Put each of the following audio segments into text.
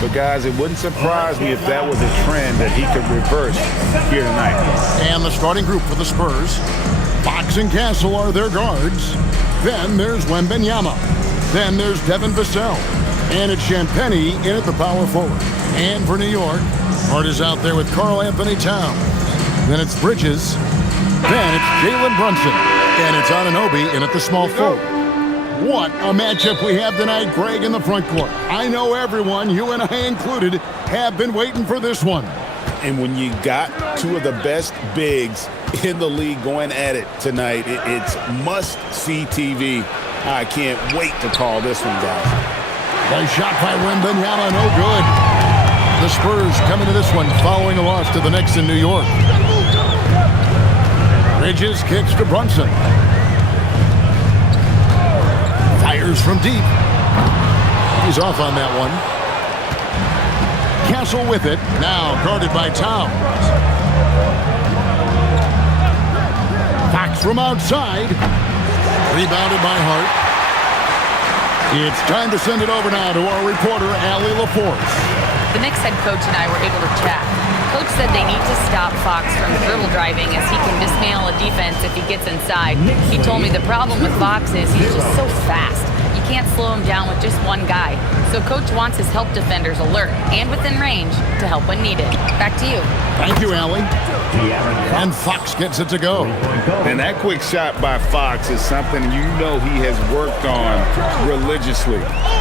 But, guys, it wouldn't surprise me if that was a trend that he could reverse here tonight. And the starting group for the Spurs. Fox and Castle are their guards. Then there's Wembanyama. Then there's Devin Vassell. And it's Champagnie in at the power forward. And for New York, Hart is out there with Karl Anthony Towns. Then it's Bridges. Then it's Jalen Brunson. And it's Anunoby in at the small forward. What a matchup we have tonight, Greg, in the front court. I know everyone, you and I included, have been waiting for this one. And when you got two of the best bigs in the league going at it tonight, it's must-see TV. I can't wait to call this one, guys. A shot by Wembanyama, no good. The Spurs coming to this one following a loss to the Knicks in New York. Bridges kicks to Brunson. Fires from deep. He's off on that one. Castle with it, now guarded by Towns. Fox from outside. Rebounded by Hart. It's time to send it over now to our reporter, Allie LaForce. The Knicks head coach and I were able to chat. Coach said they need to stop Fox from dribble driving as he can dismantle a defense if he gets inside. He told me the problem with Fox is he's just so fast. You can't slow him down with just one guy. So coach wants his help defenders alert and within range to help when needed. Back to you. Thank you, Allie. And Fox gets it to go. And that quick shot by Fox is something you know he has worked on religiously.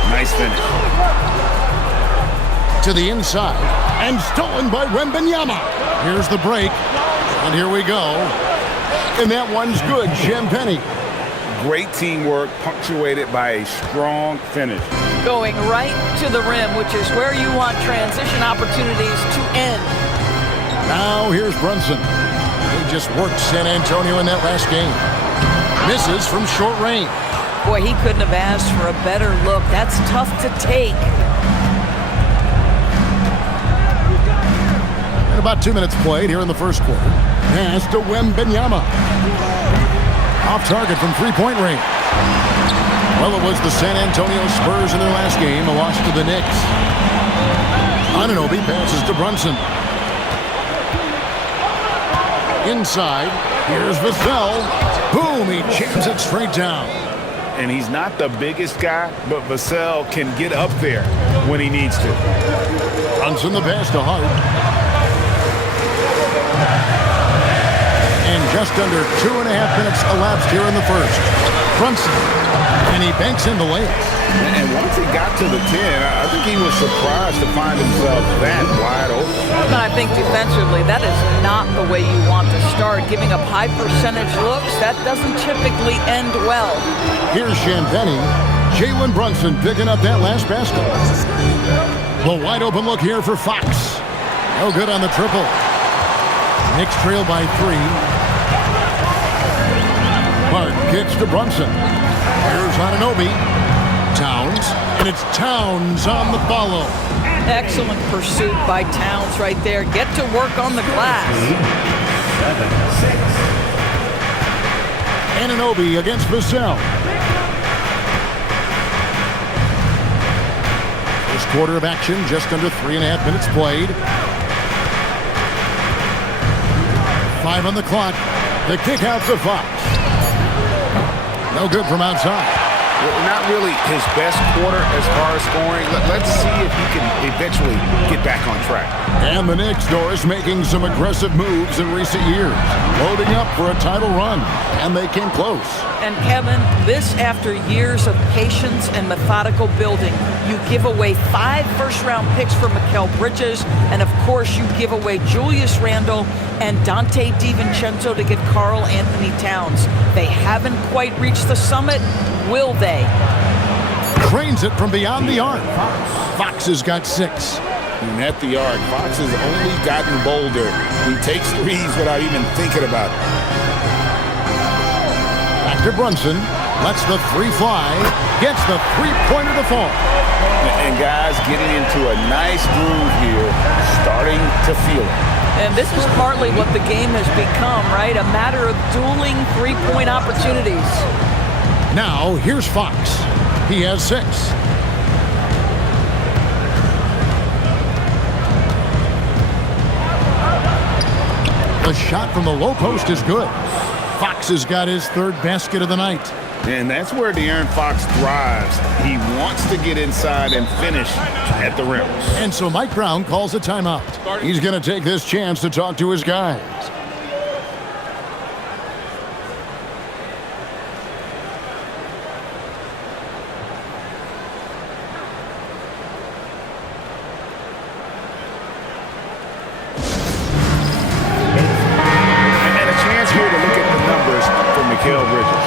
Nice finish. To the inside, and stolen by Wembanyama. Here's the break, and here we go. And that one's good, Champagnie. Great teamwork, punctuated by a strong finish. Going right to the rim, which is where you want transition opportunities to end. Now here's Brunson. He just worked San Antonio in that last game. Misses from short range. Boy, he couldn't have asked for a better look. That's tough to take. And about 2 minutes played here in the first quarter. Pass to Wembanyama. Off target from three-point range. Well, it was the San Antonio Spurs in their last game, a loss to the Knicks. Anunoby passes to Brunson. Inside, here's Vassell. Boom, he jams it straight down. And he's not the biggest guy, but Vassell can get up there when he needs to. Brunson the pass to Hart. And just under 2.5 minutes elapsed here in the first. Brunson, and he banks in the layup. And once he got to the 10, I think he was surprised to find himself that wide open. But I think defensively, that is not the way you want to start. Giving up high percentage looks, that doesn't typically end well. Here's Champagnie. Jalen Brunson picking up that last basket. The wide open look here for Fox. No good on the triple. Knicks trail by 3. Hart kicks to Brunson. Here's Anunoby. Towns, and it's Towns on the follow. Excellent pursuit by Towns right there. Get to work on the glass. 7, 6. Anunoby against Vassell. First quarter of action, just under 3.5 minutes played. 5 on the clock. The kick out to Fox. No good from outside. Not really his best quarter as far as scoring. Let's see if he can eventually get back on track. And the Knicks, Doris, making some aggressive moves in recent years. Loading up for a title run. And they came close. And Kevin, this after years of patience and methodical building. You give away 5 first-round picks for Mikal Bridges. And, of course, you give away Julius Randle and Dante DiVincenzo to get Karl Anthony Towns. They haven't quite reached the summit. Will they? Cranes it from beyond the arc. Fox has got 6. And at the arc, Fox has only gotten bolder. He takes threes without even thinking about it. Back to Brunson. Lets the 3 fly. Gets the three-pointer to fall. And guys getting into a nice groove here, starting to feel it. And this is partly what the game has become, right? A matter of dueling three-point opportunities. Now, here's Fox. He has 6. shot from the low post is good. Fox has got his third basket of the night. And that's where De'Aaron Fox thrives. He wants to get inside and finish at the rim. And so Mike Brown calls a timeout. He's going to take this chance to talk to his guys. And a chance here to look at the numbers for Mikal Bridges.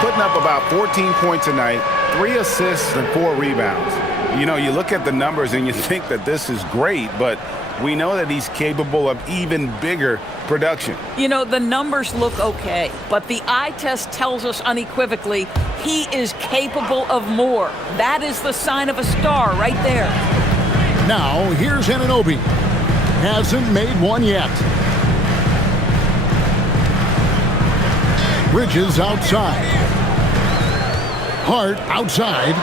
Putting up about 14 points a night, 3 assists and 4 rebounds. You know, you look at the numbers and you think that this is great, but we know that he's capable of even bigger production. You know, the numbers look okay, but the eye test tells us unequivocally he is capable of more. That is the sign of a star right there. Now, here's Anunoby. Hasn't made one yet. Bridges outside. Hart outside.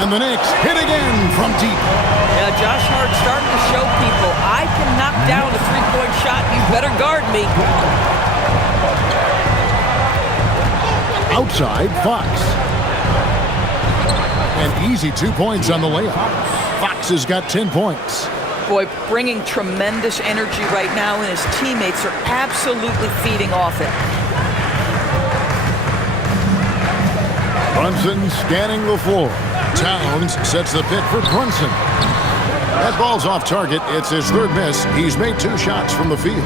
And the Knicks hit again from deep. Yeah, Josh Hart starting to show people, I can knock down a three-point shot. You better guard me. Outside, Fox. An easy 2 points on the layup. Fox has got 10 points. Boy, bringing tremendous energy right now, and his teammates are absolutely feeding off it. Brunson scanning the floor. Towns sets the pick for Brunson. That ball's off target. It's his third miss. He's made 2 shots from the field.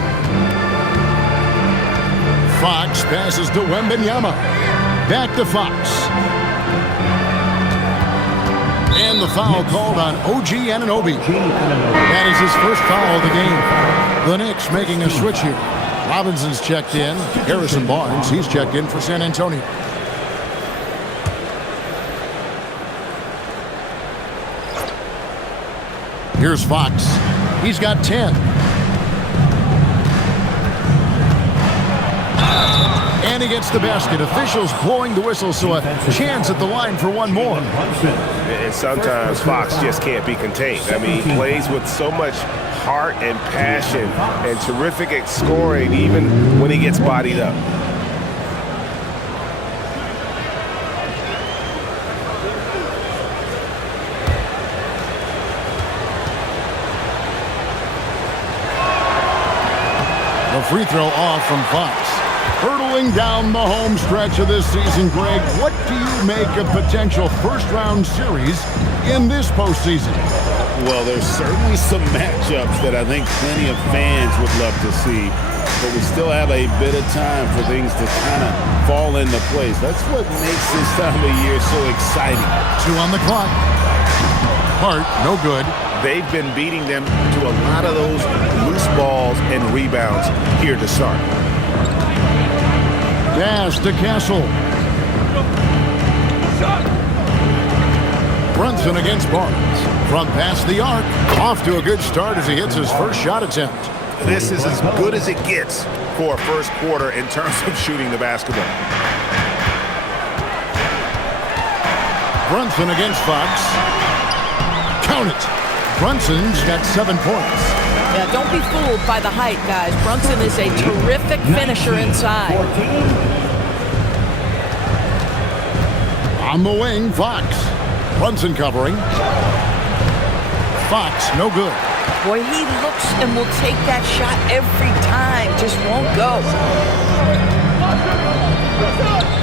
Fox passes to Wembanyama. Back to Fox. And the foul called on OG Anunoby. That is his first foul of the game. The Knicks making a switch here. Robinson's checked in. Harrison Barnes, he's checked in for San Antonio. Here's Fox. He's got 10. And he gets the basket. Officials blowing the whistle, so a chance at the line for one more. And sometimes Fox just can't be contained. I mean, he plays with so much heart and passion and terrific at scoring even when he gets bodied up. A free throw off from Fox. Hurtling down the home stretch of this season, Greg, what do you make of potential first-round series in this postseason? Well, there's certainly some matchups that I think plenty of fans would love to see, but we still have a bit of time for things to kind of fall into place. That's what makes this time of year so exciting. 2 on the clock. Hart, no good. They've been beating them to a lot of those loose balls and rebounds here to start. Pass to Castle. Brunson against Barnes. From past the arc. Off to a good start as he hits his first shot attempt. This is as good as it gets for a first quarter in terms of shooting the basketball. Brunson against Fox. Count it. Brunson's got 7 points. Yeah, don't be fooled by the height, guys. Brunson is a terrific finisher inside. On the wing, Fox. Brunson covering. Fox, no good. Boy, he looks and will take that shot every time. Just won't go.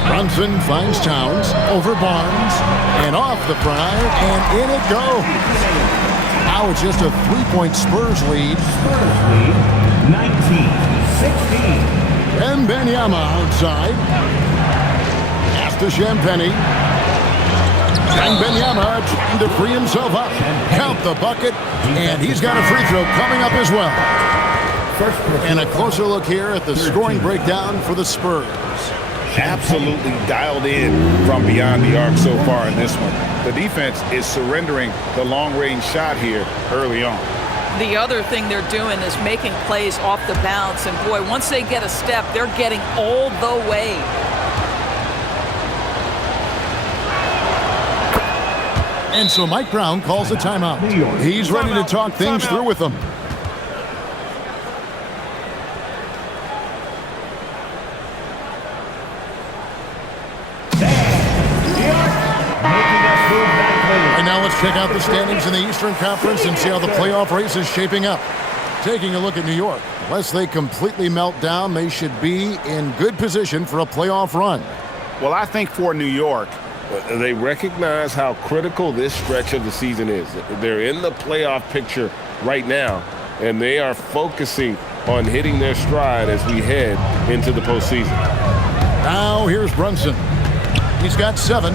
Brunson finds Towns over Barnes. And off the prime, and in it goes. Now it's just a 3-point Spurs lead. 19-16. Wembanyama outside. Pass to Champagny. Wembanyama trying to free himself up. Count the bucket. And he's got a free throw coming up as well. And a closer look here at the scoring breakdown for the Spurs. Absolutely dialed in from beyond the arc so far in this one. The defense is surrendering the long-range shot here early on. The other thing they're doing is making plays off the bounce. And boy, once they get a step, they're getting all the way. And so Mike Brown calls a timeout. He's ready to talk things through with them. check out the standings in the Eastern Conference and see how the playoff race is shaping up. Taking a look at New York. Unless they completely melt down, they should be in good position for a playoff run. Well, I think for New York, They recognize how critical this stretch of the season is. They're in the playoff picture right now, and they are focusing on hitting their stride as we head into the postseason. Now here's Brunson. He's got 7.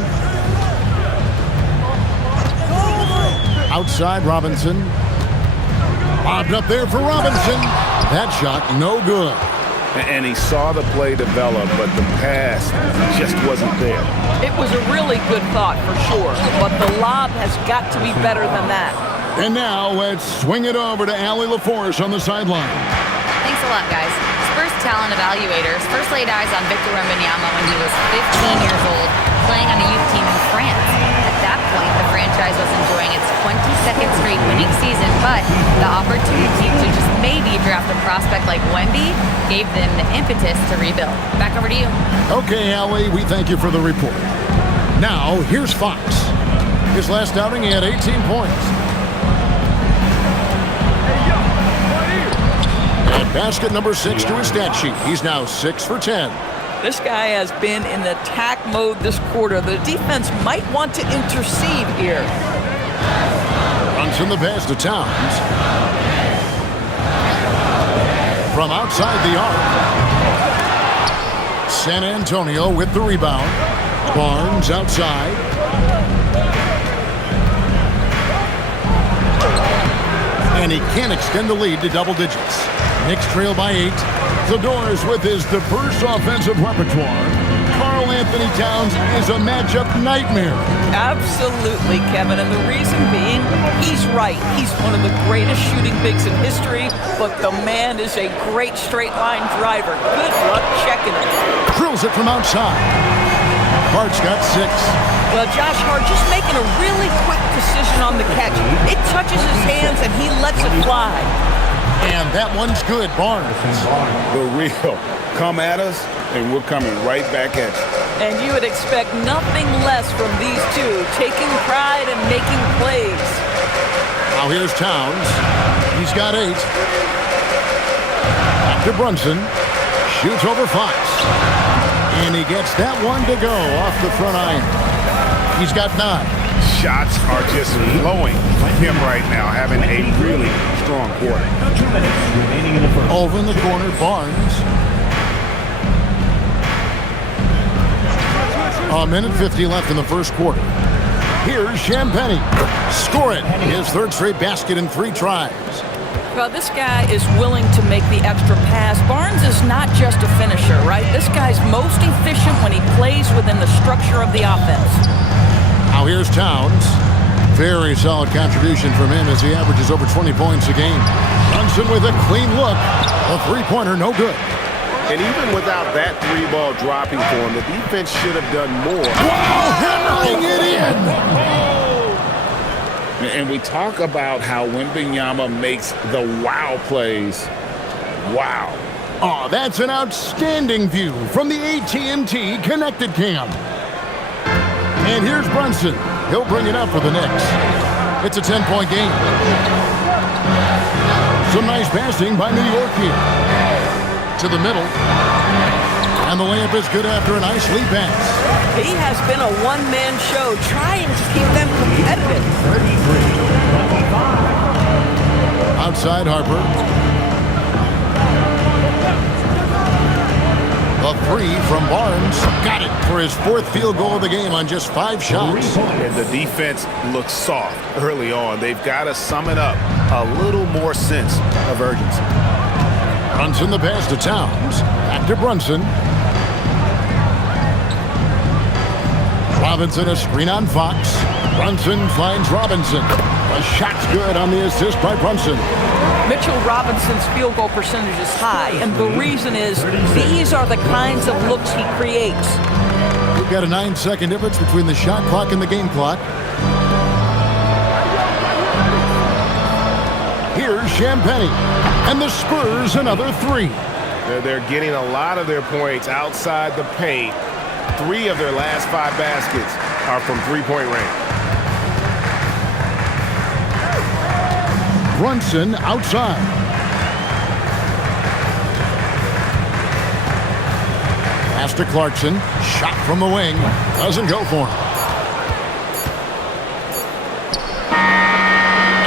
Outside Robinson. Bobbed up there for Robinson. That shot no good. and he saw the play develop, but the pass just wasn't there. It was a really good thought for sure, but the lob has got to be better than that. And now let's swing it over to Allie LaForce on the sideline. Thanks a lot, guys. Spurs talent evaluators first laid eyes on Victor Wembanyama when he was 15 years old, playing on a youth team in France. At that point, the franchise was enjoying its 22nd straight winning season, but the opportunity to just maybe draft a prospect like Wemby gave them the impetus to rebuild. Back over to you. Okay, Allie, we thank you for the report. Now, here's Fox. His last outing, he had 18 points. And basket number 6 to his stat sheet. He's now 6 for 10. This guy has been in attack mode this quarter. The defense might want to intercede here. Runs in the pass to Towns. From outside the arc. San Antonio with the rebound. Barnes outside. And he can't extend the lead to double digits. Knicks trail by 8. The Doors with his diverse offensive repertoire. Karl Anthony Towns is a matchup nightmare. Absolutely, Kevin. And the reason being, he's right. He's one of the greatest shooting bigs in history, but the man is a great straight-line driver. Good luck checking it. Drills it from outside. Hart's got 6. Well, Josh Hart just making a really quick decision on the catch. It touches his hands, and he lets it fly. And that one's good, Barnes. The real. Come at us, and we're coming right back at you. And you would expect nothing less from these two, taking pride and making plays. Now here's Towns. He's got 8. Back to Brunson. Shoots over Fox. And he gets that one to go off the front iron. He's got 9. Shots are just flowing from him right now, having a really strong quarter. 2 minutes remaining in the first. Over in the corner, Barnes. A minute 50 left in the first quarter. Here's Champagnie. Score it. His 3rd straight basket in 3 tries. Well, this guy is willing to make the extra pass. Barnes is not just a finisher, right? This guy's most efficient when he plays within the structure of the offense. Now here's Towns. Very solid contribution from him as he averages over 20 points a game. Brunson with a clean look. A 3-pointer, no good. And even without that 3-ball dropping for him, the defense should have done more. Wow, hammering it in! And we talk about how Wembanyama makes the wow plays. Wow. Oh, that's an outstanding view from the AT&T Connected Cam. And here's Brunson. He'll bring it up for the Knicks. It's a 10-point game. Some nice passing by New York here. To the middle. And the layup is good after a nice lead pass. He has been a one-man show trying to keep them competitive. 33-25. Outside Harper. A 3 from Barnes. Got it for his 4th field goal of the game on just 5 shots. And the defense looks soft early on. They've got to sum it up. A little more sense of urgency. Brunson the pass to Towns. Back to Brunson. Robinson a screen on Fox. Brunson finds Robinson. A shot's good on the assist by Brunson. Mitchell Robinson's field goal percentage is high, and the reason is these are the kinds of looks he creates. We've got a 9-second difference between the shot clock and the game clock. Here's Champagnie. And the Spurs another 3. They're getting a lot of their points outside the paint. 3 of their last 5 baskets are from 3-point range. Brunson outside. Pass to Clarkson. Shot from the wing. Doesn't go for him.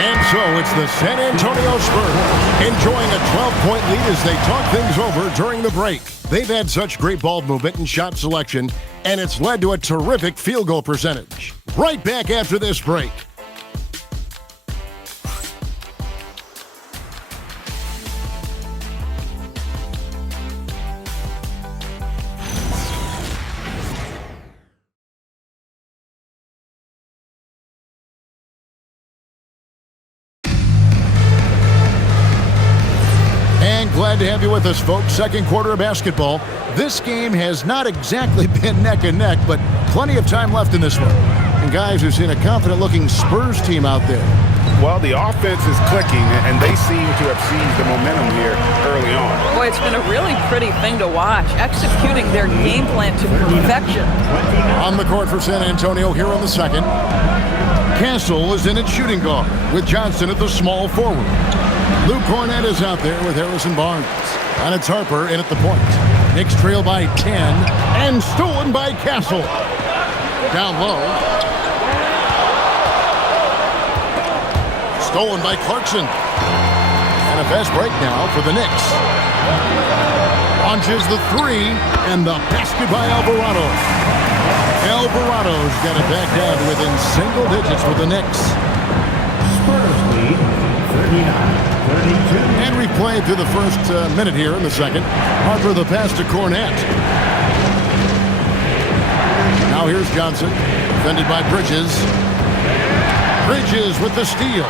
And so it's the San Antonio Spurs enjoying a 12-point lead as they talk things over during the break. They've had such great ball movement and shot selection, and it's led to a terrific field goal percentage. Right back after this break. Glad to have you with us, folks. Second quarter of basketball. This game has not exactly been neck and neck, but plenty of time left in this one. And guys, we've seen a confident-looking Spurs team out there. Well, the offense is clicking, and they seem to have seized the momentum here early on. Boy, it's been a really pretty thing to watch, executing their game plan to perfection. On the court for San Antonio here on the second. Castle is in at shooting guard with Johnson at the small forward. Luke Cornett is out there with Harrison Barnes. And it's Harper in at the point. Knicks trail by 10 and stolen by Castle. Down low. Stolen by Clarkson. And a fast break now for the Knicks. Launches the three and the basket by Alvarado. Alvarado's got it back down to within single digits with the Knicks. Spurs lead 39-32. And we've played through the first minute here in the second. Harper the pass to Cornett. Now here's Johnson, defended by Bridges. Bridges with the steal.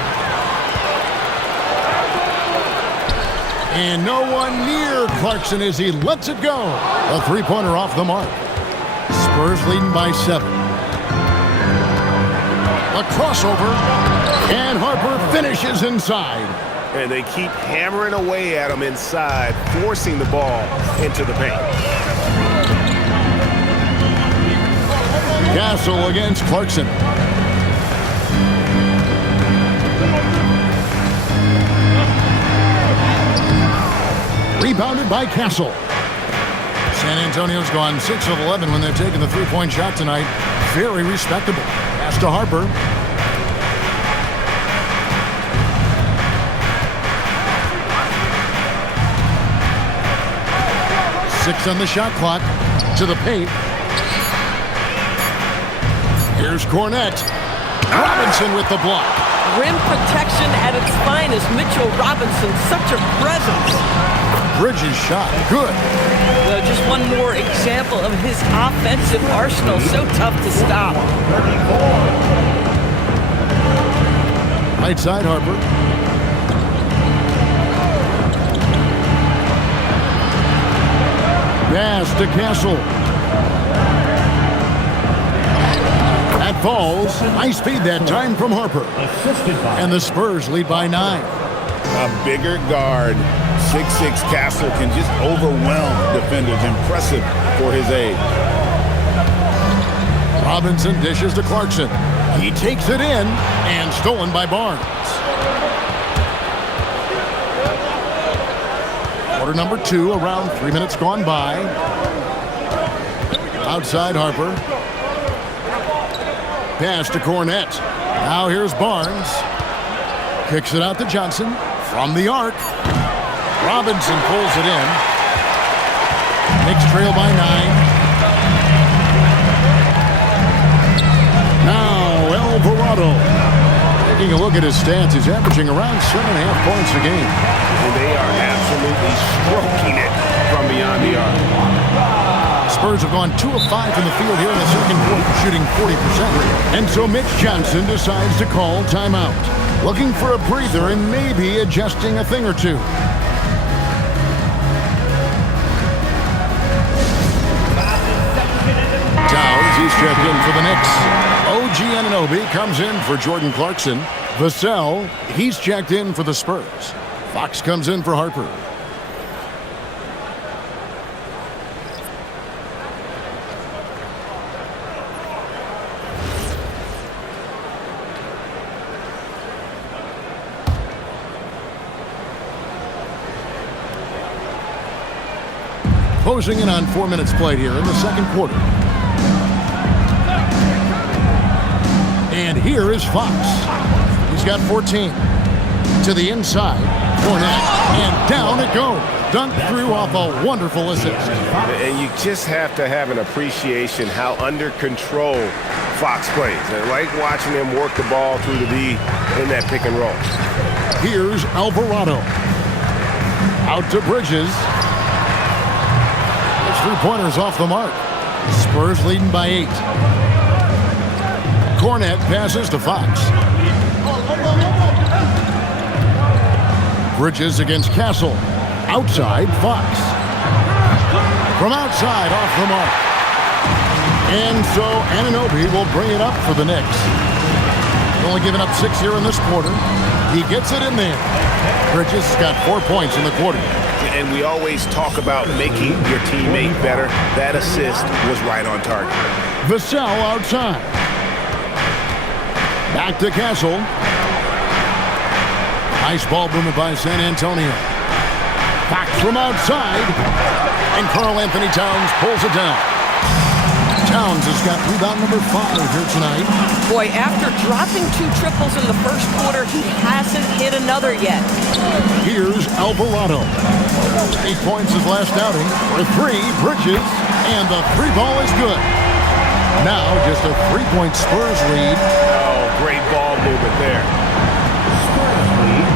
And no one near Clarkson as he lets it go. A three-pointer off the mark. Spurs leading by 7. A crossover, and Harper finishes inside. And they keep hammering away at him inside, forcing the ball into the paint. Castle against Clarkson. Rebounded by Castle. San Antonio's gone 6 of 11 when they've taken the three-point shot tonight. Very respectable. Pass to Harper. Six on the shot clock. To the paint. Here's Cornett. Robinson with the block. Rim protection at its finest. Mitchell Robinson, such a presence. Bridges shot. Good. Just one more example of his offensive arsenal. So tough to stop. Right side, Harper. Pass to Castle. That falls. High speed that time from Harper. And the Spurs lead by 9. A bigger guard, 6'6" Castle, can just overwhelm defenders. Impressive for his age. Robinson dishes to Clarkson. He takes it in and stolen by Barnes. Quarter number 2, around 3 minutes gone by. Outside Harper. Pass to Cornett. Now here's Barnes. Kicks it out to Johnson. From the arc. Robinson pulls it in. Knicks trail by 9. Now Alvarado. Taking a look at his stats, he's averaging around 7.5 points a game. And they are absolutely stroking it from beyond the arc. Spurs have gone 2 of 5 from the field here in the second quarter, shooting 40%. And so Mitch Johnson decides to call timeout. Looking for a breather and maybe adjusting a thing or two. Downs, he's checked in for the Knicks. OG Anunoby comes in for Jordan Clarkson. Vassell, he's checked in for the Spurs. Fox comes in for Harper. Closing in on 4 minutes played here in the second quarter. And here is Fox. He's got 14. To the inside. Cornet. And down it goes. Dunked through off a wonderful assist. And you just have to have an appreciation how under control Fox plays. I like watching him work the ball through the D in that pick and roll. Here's Alvarado. Out to Bridges. His three-pointers off the mark. Spurs leading by 8. Cornet passes to Fox. Bridges against Castle. Outside, Fox. From outside, off the mark. And so Anunoby will bring it up for the Knicks. Only giving up 6 here in this quarter. He gets it in there. Bridges got 4 points in the quarter. And we always talk about making your teammate better. That assist was right on target. Vassell outside. Back to Castle. Nice ball movement by San Antonio. Back from outside. And Karl Anthony Towns pulls it down. Towns has got rebound number 5 here tonight. Boy, after dropping 2 triples in the first quarter, he hasn't hit another yet. Here's Alvarado. 8 points his last outing. For 3, Bridges. And the 3 ball is good. Now just a 3-point Spurs lead. Oh, great ball movement there. Spurs lead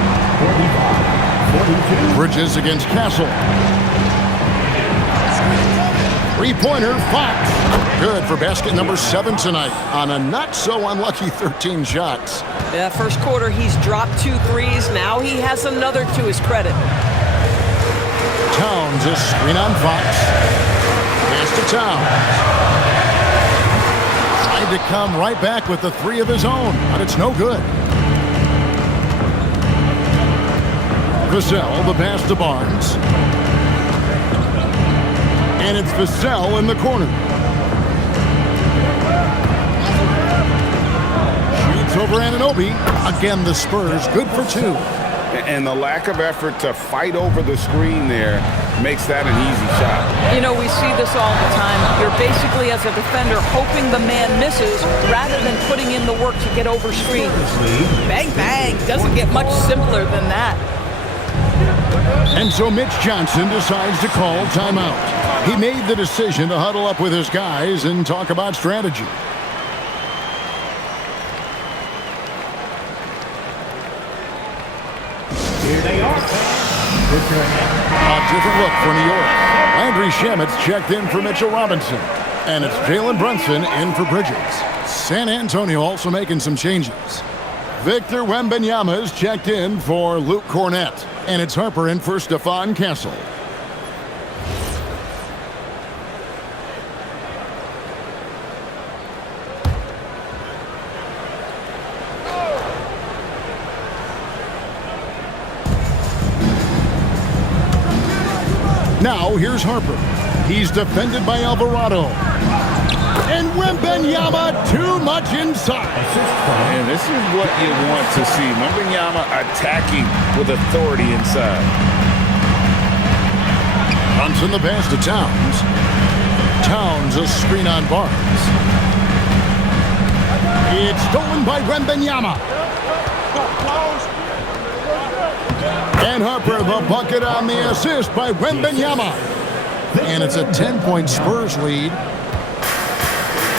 45-42. Bridges against Castle. 3-pointer, Fox. Good for basket number 7 tonight on a not-so-unlucky 13 shots. Yeah, first quarter, he's dropped 2 threes. Now he has another to his credit. Towns a screen on Fox. Pass to Towns. Tried to come right back with the 3 of his own, but it's no good. Vassell, the pass to Barnes. And it's Vassell in the corner. Shoots over Anunoby. Again, the Spurs good for 2. And the lack of effort to fight over the screen there makes that an easy shot. You know, we see this all the time. You're basically, as a defender, hoping the man misses rather than putting in the work to get over screens. Bang, bang. Doesn't get much simpler than that. And so Mitch Johnson decides to call timeout. He made the decision to huddle up with his guys and talk about strategy. Here they are. A different look for New York. Landry Shamit's checked in for Mitchell Robinson. And it's Jalen Brunson in for Bridges. San Antonio also making some changes. Victor Wembanyama is checked in for Luke Cornet. And it's Harper in for Stephon Castle. Now here's Harper. He's defended by Alvarado. And Wembanyama too much inside. And this is what you want to see. Wembanyama attacking with authority inside. Brunson the pass to Towns. Towns a screen on Barnes. It's stolen by Wembanyama. And Harper the bucket on the assist by Wembanyama. And it's a 10-point Spurs lead.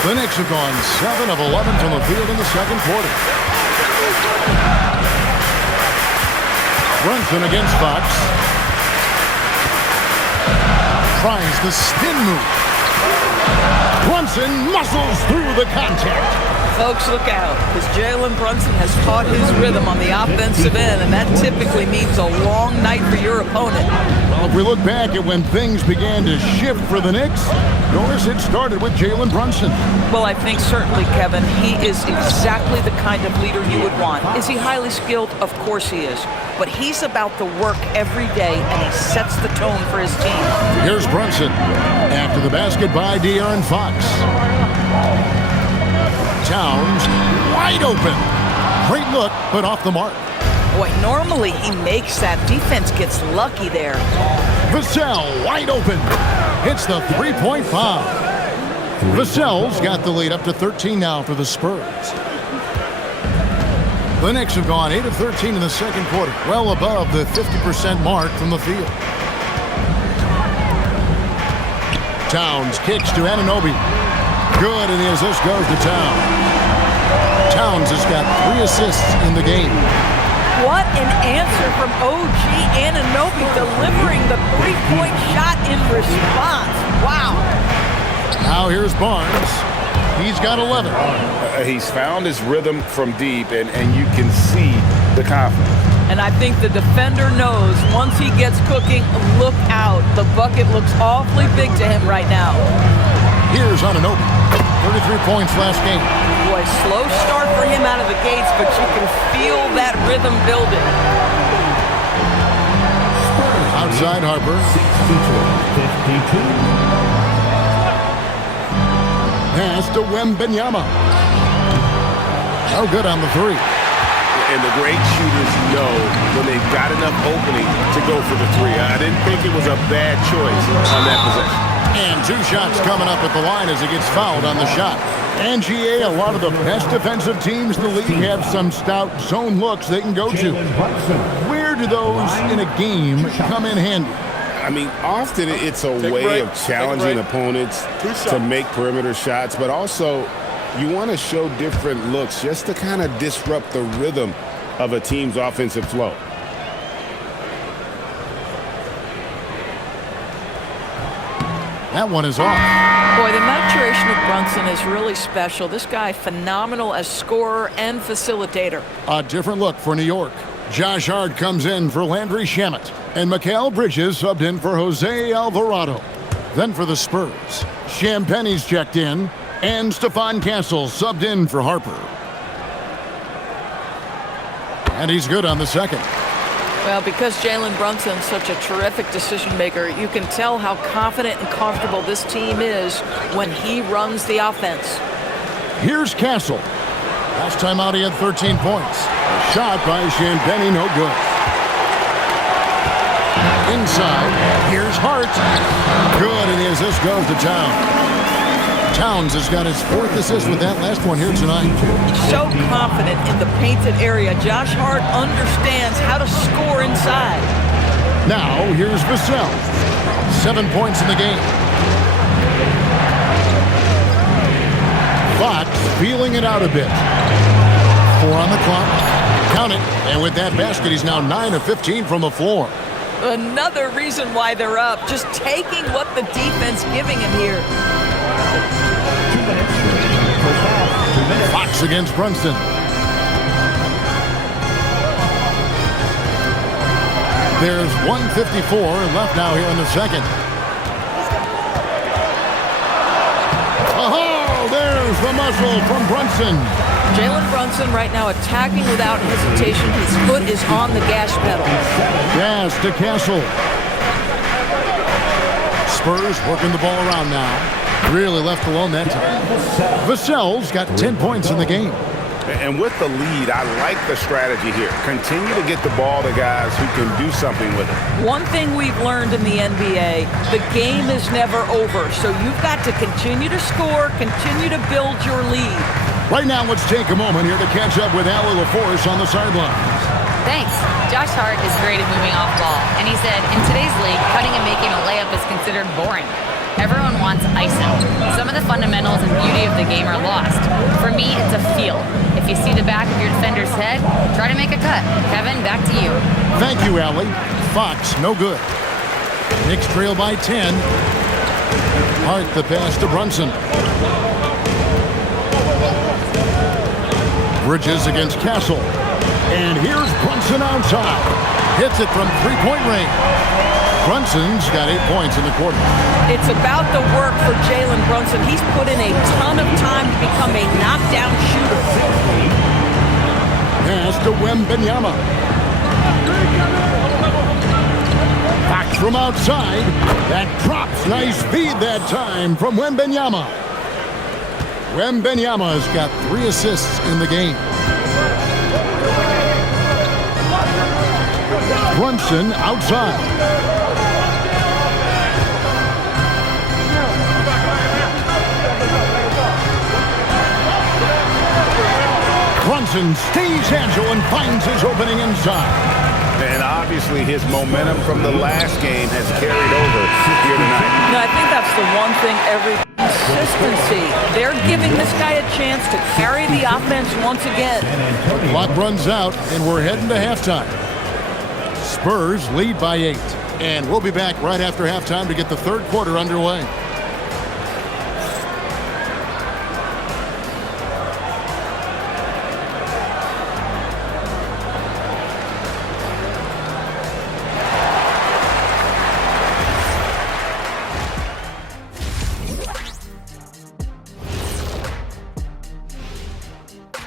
The Knicks have gone 7 of 11 from the field in the second quarter. Brunson against Fox. Tries the spin move. Brunson muscles through the contact. Folks, look out, because Jalen Brunson has caught his rhythm on the offensive end, and that typically means a long night for your opponent. Well, if we look back at when things began to shift for the Knicks, notice it started with Jalen Brunson. Well, I think certainly, Kevin, he is exactly the kind of leader you would want. Is he highly skilled? Of course he is. But he's about the work every day, and he sets the tone for his team. Here's Brunson. After the basket by De'Aaron Fox. Towns wide open. Great look, but off the mark. Boy, normally he makes that. Defense gets lucky there. Vassell wide open. Hits the three-point foul. Vassell's got the lead up to 13 now for the Spurs. The Knicks have gone 8 of 13 in the second quarter, well above the 50% mark from the field. Towns kicks to Anunoby. Good, and the assist goes to Towns. Towns has got 3 assists in the game. What an answer from OG Anunoby, delivering the three-point shot in response. Wow. Now here's Barnes. He's got 11. He's found his rhythm from deep, and you can see the confidence. And I think the defender knows once he gets cooking, look out. The bucket looks awfully big to him right now. Here's Anunoby. 33 points last game. Boy, slow start for him out of the gates, but you can feel that rhythm building. Outside Harper. 62-52. Pass to Wembanyama. Oh, good on the three. And the great shooters know when they've got enough opening to go for the three. I didn't think it was a bad choice on that possession. And 2 shots coming up at the line as he gets fouled on the shot. And GA, a lot of the best defensive teams in the league have some stout zone looks they can go to. Where do those in a game come in handy? I mean, often it's a way of challenging opponents to make perimeter shots, but also you want to show different looks just to kind of disrupt the rhythm of a team's offensive flow. That one is off. Boy, the maturation of Brunson is really special. This guy, phenomenal as scorer and facilitator. A different look for New York. Josh Hart comes in for Landry Shamet. And Mikal Bridges subbed in for Jose Alvarado. Then for the Spurs, Champagne's checked in. And Stephon Castle subbed in for Harper. And he's good on the second. Well, because Jalen Brunson's such a terrific decision maker, you can tell how confident and comfortable this team is when he runs the offense. Here's Castle. Last time out he had 13 points. A shot by Champagne, no good. Inside, here's Hart. Good, and the assist goes to Towns. Towns has got his 4th assist with that last one here tonight. So confident in the painted area. Josh Hart understands how to score inside. Now, here's Vassell. 7 points in the game. Fox feeling it out a bit. 4 on the clock. Count it. And with that basket, he's now 9 of 15 from the floor. Another reason why they're up. Just taking what the defense giving him here. 2 minutes. First half. 2 minutes. Fox against Brunson. There's 1:54 left now here in the second. Oh, there's the muscle from Brunson. Jalen Brunson right now attacking without hesitation. His foot is on the gas pedal. Pass to Castle. Spurs working the ball around now. Really left alone that time. Vassell's got 10 points in the game. And with the lead, I like the strategy here. Continue to get the ball to guys who can do something with it. One thing we've learned in the NBA, the game is never over. So you've got to continue to score, continue to build your lead. Right now, let's take a moment here to catch up with Allie LaForce on the sidelines. Thanks. Josh Hart is great at moving off ball. And he said, in today's league, cutting and making a layup is considered boring. Everyone wants ISO. Some of the fundamentals and beauty of the game are lost. For me, it's a feel. If you see the back of your defender's head, try to make a cut. Kevin, back to you. Thank you, Allie. Fox, no good. Knicks trail by 10. Hart the pass to Brunson. Bridges against Castle. And here's Brunson outside. Hits it from three-point range. Brunson's got 8 points in the quarter. It's about the work for Jalen Brunson. He's put in a ton of time to become a knockdown shooter. Pass to Wembanyama. Back from outside. That drops. Nice feed that time from Wembanyama. Wembanyama has got 3 assists in the game. Brunson outside. Brunson stays agile and finds his opening inside. And obviously his momentum from the last game has carried over here tonight. No, I think that's the one thing consistency. They're giving this guy a chance to carry the offense once again. Clock runs out, and we're heading to halftime. Spurs lead by 8. And we'll be back right after halftime to get the third quarter underway.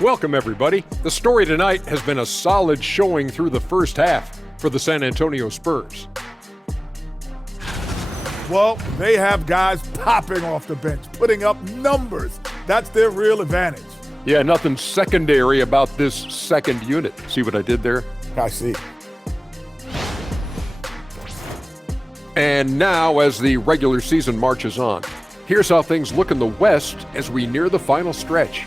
Welcome, everybody. The story tonight has been a solid showing through the first half for the San Antonio Spurs. Well, they have guys popping off the bench, putting up numbers. That's their real advantage. Yeah, nothing secondary about this second unit. See what I did there? I see. And now, as the regular season marches on, here's how things look in the West as we near the final stretch.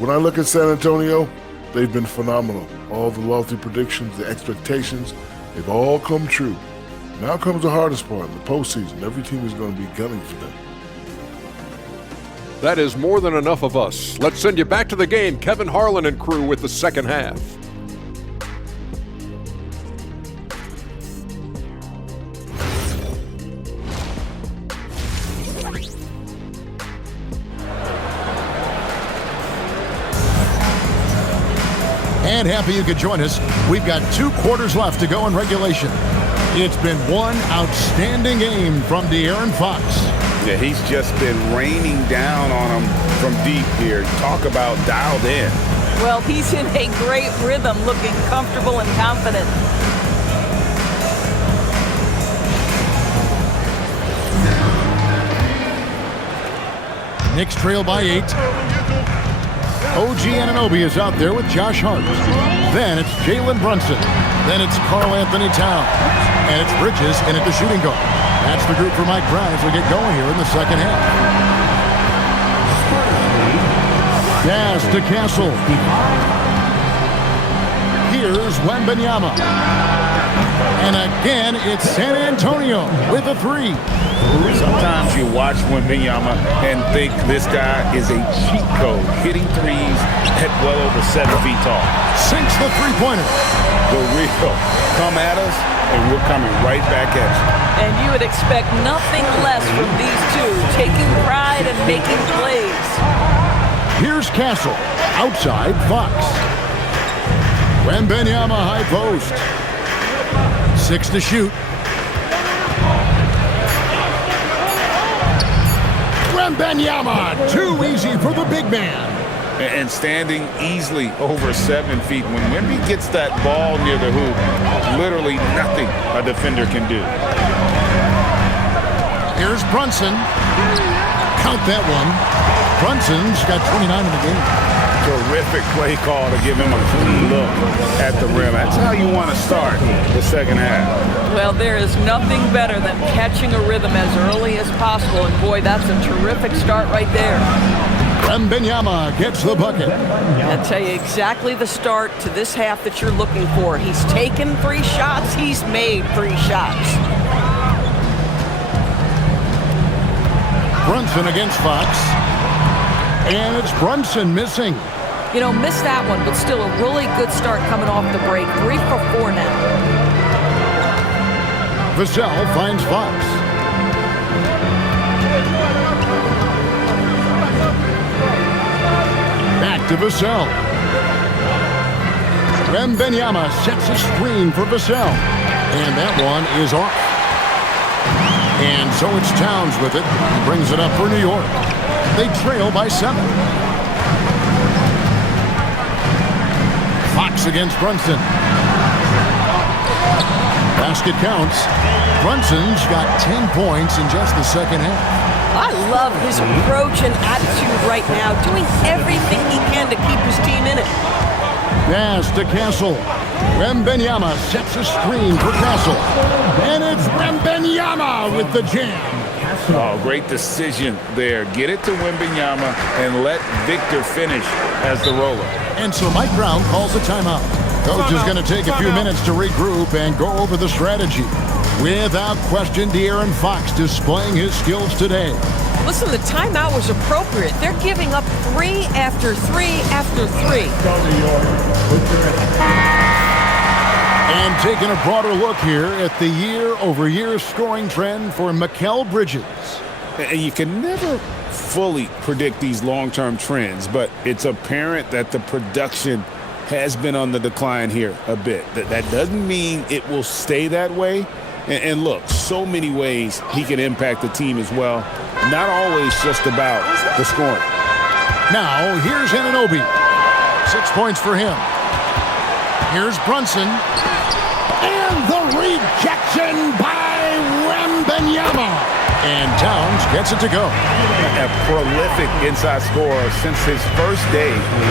When I look at San Antonio, they've been phenomenal. All the lofty predictions, the expectations, they've all come true. Now comes the hardest part, the postseason. Every team is going to be gunning for them. That is more than enough of us. Let's send you back to the game, Kevin Harlan and crew with the second half. And happy you could join us. We've got 2 quarters left to go in regulation. It's been one outstanding game from De'Aaron Fox. Yeah, he's just been raining down on them from deep here. Talk about dialed in. Well, he's in a great rhythm, looking comfortable and confident. Knicks trail by 8. OG Anunoby is out there with Josh Hart. Then it's Jalen Brunson. Then it's Karl Anthony Towns. And it's Bridges in at the shooting guard. That's the group for Mike Brown as we get going here in the second half. Pass to Castle. Here's Wembanyama. And again, it's San Antonio with a 3. Sometimes you watch Wembanyama and think this guy is a cheat code, hitting threes at well over 7 feet tall. Sinks the three-pointer. The real come at us, and we're coming right back at you. And you would expect nothing less from these two, taking pride and making plays. Here's Castle. Outside, Fox. Wembanyama high post. 6 to shoot. Wembanyama, too easy for the big man. And standing easily over 7 feet. When Wemby gets that ball near the hoop, literally nothing a defender can do. Here's Brunson. Count that one. Brunson's got 29 in the game. Terrific play call to give him a clean look at the rim. That's how you want to start the second half. Well, there is nothing better than catching a rhythm as early as possible. And boy, that's a terrific start right there. Wembanyama gets the bucket. I'll tell you exactly the start to this half that you're looking for. He's taken 3 shots. He's made 3 shots. Brunson against Fox. And it's Brunson missing. You know, missed that one, but still a really good start coming off the break. 3 for 4 now. Vassell finds Fox. Back to Vassell. Wembanyama sets a screen for Vassell. And that one is off. And so it's Towns with it. He brings it up for New York. They trail by 7. Fox against Brunson. Basket counts. Brunson's got 10 points in just the second half. I love his approach and attitude right now, doing everything he can to keep his team in it. Pass to Castle. Wembanyama sets a screen for Castle. And it's Wembanyama with the jam. Oh, great decision there. Get it to Wembanyama and let Victor finish as the roller. And so Mike Brown calls a timeout. Coach is going to take a few minutes to regroup and go over the strategy. Without question, De'Aaron Fox displaying his skills today. Listen, the timeout was appropriate. They're giving up 3 after 3 after 3. And taking a broader look here at the year-over-year scoring trend for Mikal Bridges. And you can never fully predict these long-term trends, but it's apparent that the production has been on the decline here a bit. That doesn't mean it will stay that way. And look, so many ways he can impact the team as well. Not always just about the scoring. Now, here's Anunoby. 6 points for him. Here's Brunson. And the rejection by Wembanyama. And Towns gets it to go. A prolific inside scorer since his first day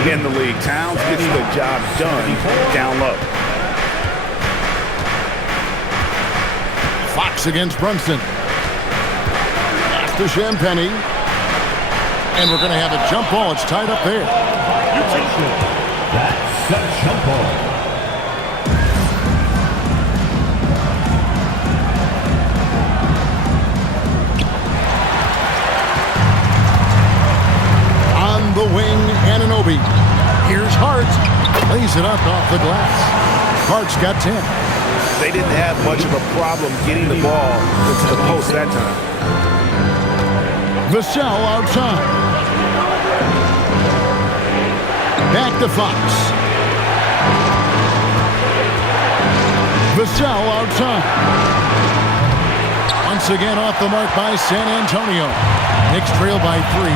in the league. Towns gets the job done down low. Fox against Brunson. Pass to Champagnie. And we're going to have a jump ball. It's tied up there. That's a jump ball. On the wing, Anunoby. Here's Hart. Lays it up off the glass. Hart's got 10. They didn't have much of a problem getting the ball into the post that time. Vassell outside. Back to Fox. Vassell outside. Once again off the mark by San Antonio. Knicks trail by 3.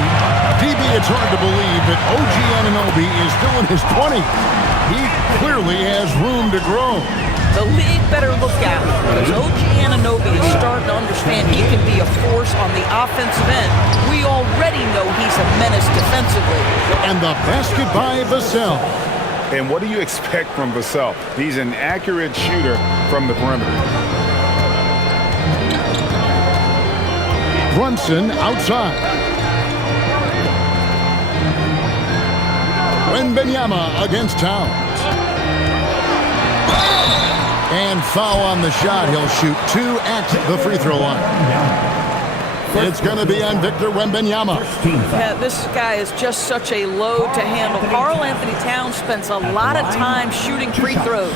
DB, it's hard to believe that OG Anunoby is still in his 20s. He clearly has room to grow. The league better look out because OG Anunoby is starting to understand he can be a force on the offensive end. We already know he's a menace defensively. And the basket by Vassell. And what do you expect from Vassell? He's an accurate shooter from the perimeter. Brunson outside. Wembanyama against Towns. And foul on the shot. He'll shoot 2 at the free throw line. It's going to be on Victor Wembanyama. Yeah, this guy is just such a load to handle. Karl Anthony Towns spends a lot of time shooting free throws.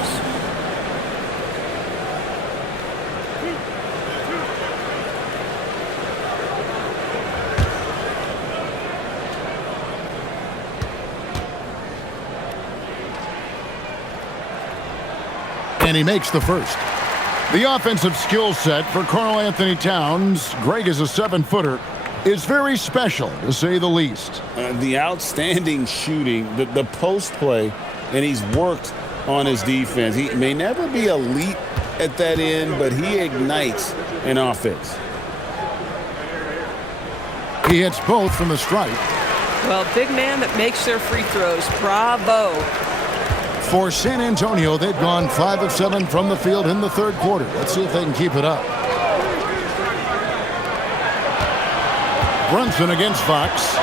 And he makes the first. The offensive skill set for Karl Anthony Towns, Greg is a 7-footer, is very special, to say the least. The outstanding shooting, the post play, and he's worked on his defense. He may never be elite at that end, but he ignites an offense. He hits both from the stripe. Well, big man that makes their free throws. Bravo. For San Antonio, they've gone 5 of 7 from the field in the third quarter. Let's see if they can keep it up. Brunson against Fox.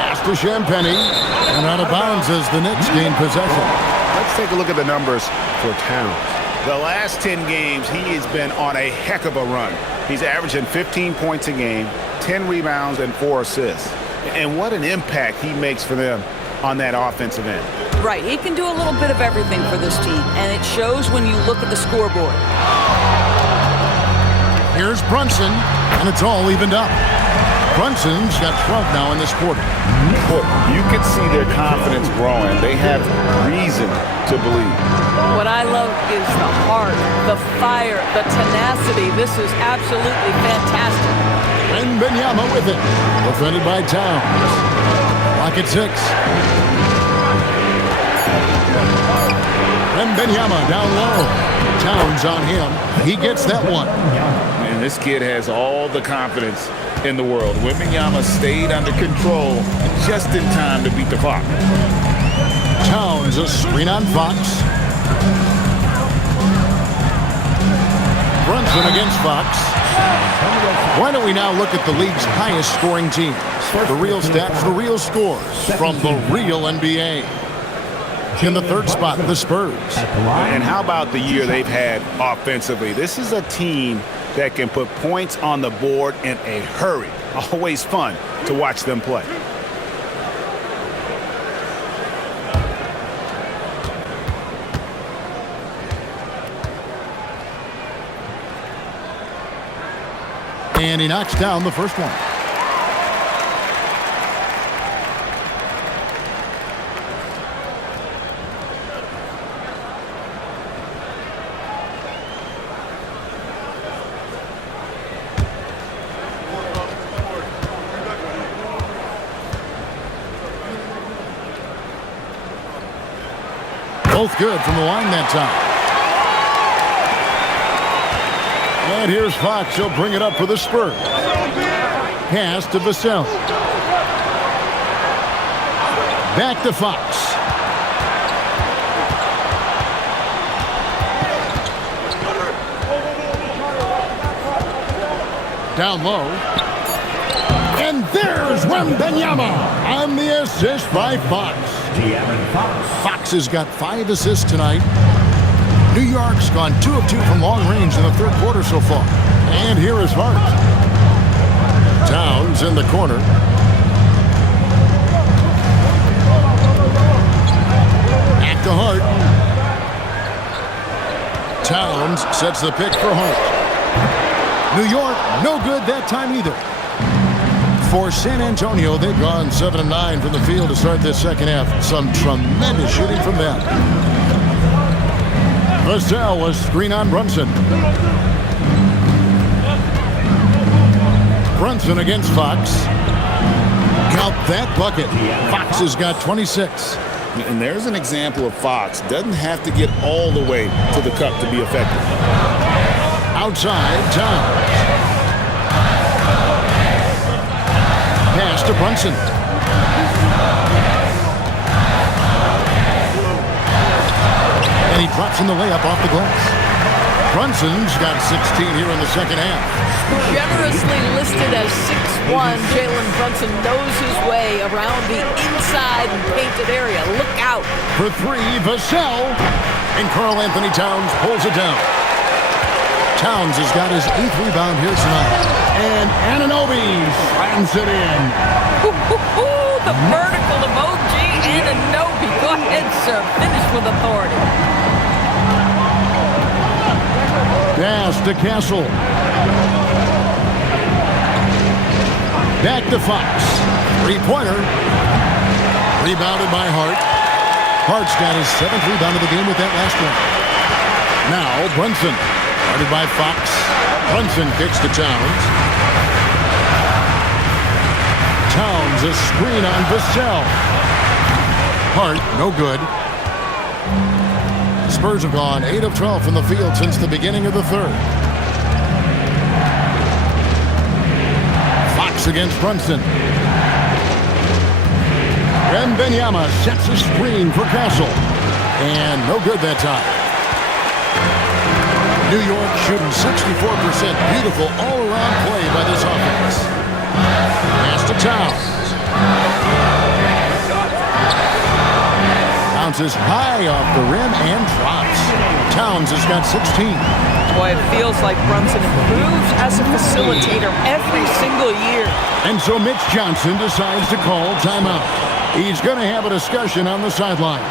Pass to Champagnie. And out of bounds as the Knicks gain possession. Let's take a look at the numbers for Towns. The last 10 games, he has been on a heck of a run. He's averaging 15 points a game, 10 rebounds, and 4 assists. And what an impact he makes for them on that offensive end. Right, he can do a little bit of everything for this team, and it shows when you look at the scoreboard. Here's Brunson, and it's all evened up. Brunson's got 12 now in this quarter. Look, you can see their confidence growing. They have reason to believe. What I love is the heart, the fire, the tenacity. This is absolutely fantastic. And Wembanyama with it. Defended by Towns. Lock at 6. Wembanyama down low. Towns on him. He gets that one. And this kid has all the confidence in the world. Wembanyama stayed under control just in time to beat the clock. Towns, a screen on Fox. Brunson against Fox. Why don't we now look at the league's highest scoring teams? The real stats, the real scores from the real NBA. In the third spot, the Spurs. And how about the year they've had offensively? This is a team that can put points on the board in a hurry. Always fun to watch them play. And he knocks down the first one. Both good from the line that time. And here's Fox. He'll bring it up for the Spurs. Pass to Vassell. Back to Fox. Down low. And there's Wembanyama on the assist by Fox. Fox has got 5 assists tonight. New York's gone 2 of 2 from long range in the third quarter so far. And here is Hart. Towns in the corner. Back to Hart. Towns sets the pick for Hart. New York, no good that time either. For San Antonio, they've gone 7 of 9 from the field to start this second half. Some tremendous shooting from them. Vassell was screen on Brunson. Brunson against Fox. Count that bucket. Fox has got 26. And there's an example of Fox. Doesn't have to get all the way to the cup to be effective. Outside, Towns. Pass to Brunson. And he drops in the layup off the glass. Brunson's got 16 here in the second half. Generously listed as 6'1", Jalen Brunson knows his way around the inside and painted area. Look out. For 3, Vassell. And Karl Anthony Towns pulls it down. Towns has got his 8th rebound here tonight. And Anunoby slams it in. The vertical emoji, Anunoby. Go ahead, sir. Finish with authority. Pass to Castle. Back to Fox. 3-pointer. Rebounded by Hart. Hart's got his 7th rebound of the game with that last one. Now Brunson. Guarded by Fox. Brunson kicks to Towns. Towns a screen on Vassell. Hart, no good. The Spurs have gone 8 of 12 from the field since the beginning of the third. Fox against Brunson. Wembanyama sets a screen for Castle. And no good that time. New York shooting 64%. Beautiful all-around play by this offense. Pass to Towns. Bounces high off the rim and drops. Towns has got 16. Boy, it feels like Brunson improves as a facilitator every single year. And so Mitch Johnson decides to call timeout. He's going to have a discussion on the sideline.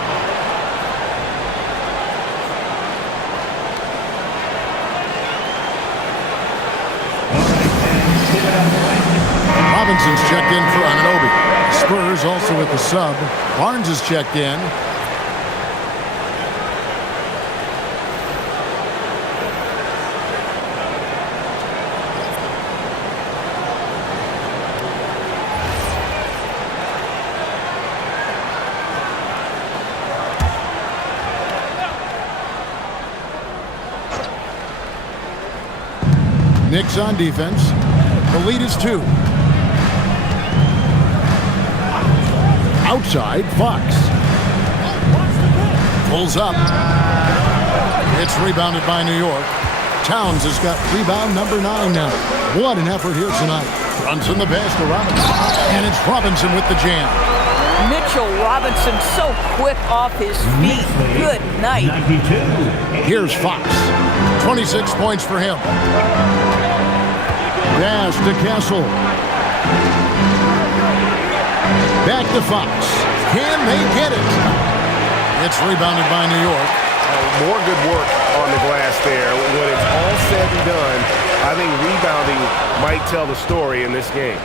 Robinson's checked in for Anunoby. Spurs also with the sub. Barnes is checked in. Knicks on defense. The lead is 2. Outside, Fox. Pulls up. It's rebounded by New York. Towns has got rebound number 9 now. What an effort here tonight. Brunson the pass to Robinson. And it's Robinson with the jam. Mitchell Robinson so quick off his feet. Good night. Here's Fox. 26 points for him. Pass to Castle. Back to Fox. Can they get it? It's rebounded by New York. More good work on the glass there. When it's all said and done, I think rebounding might tell the story in this game.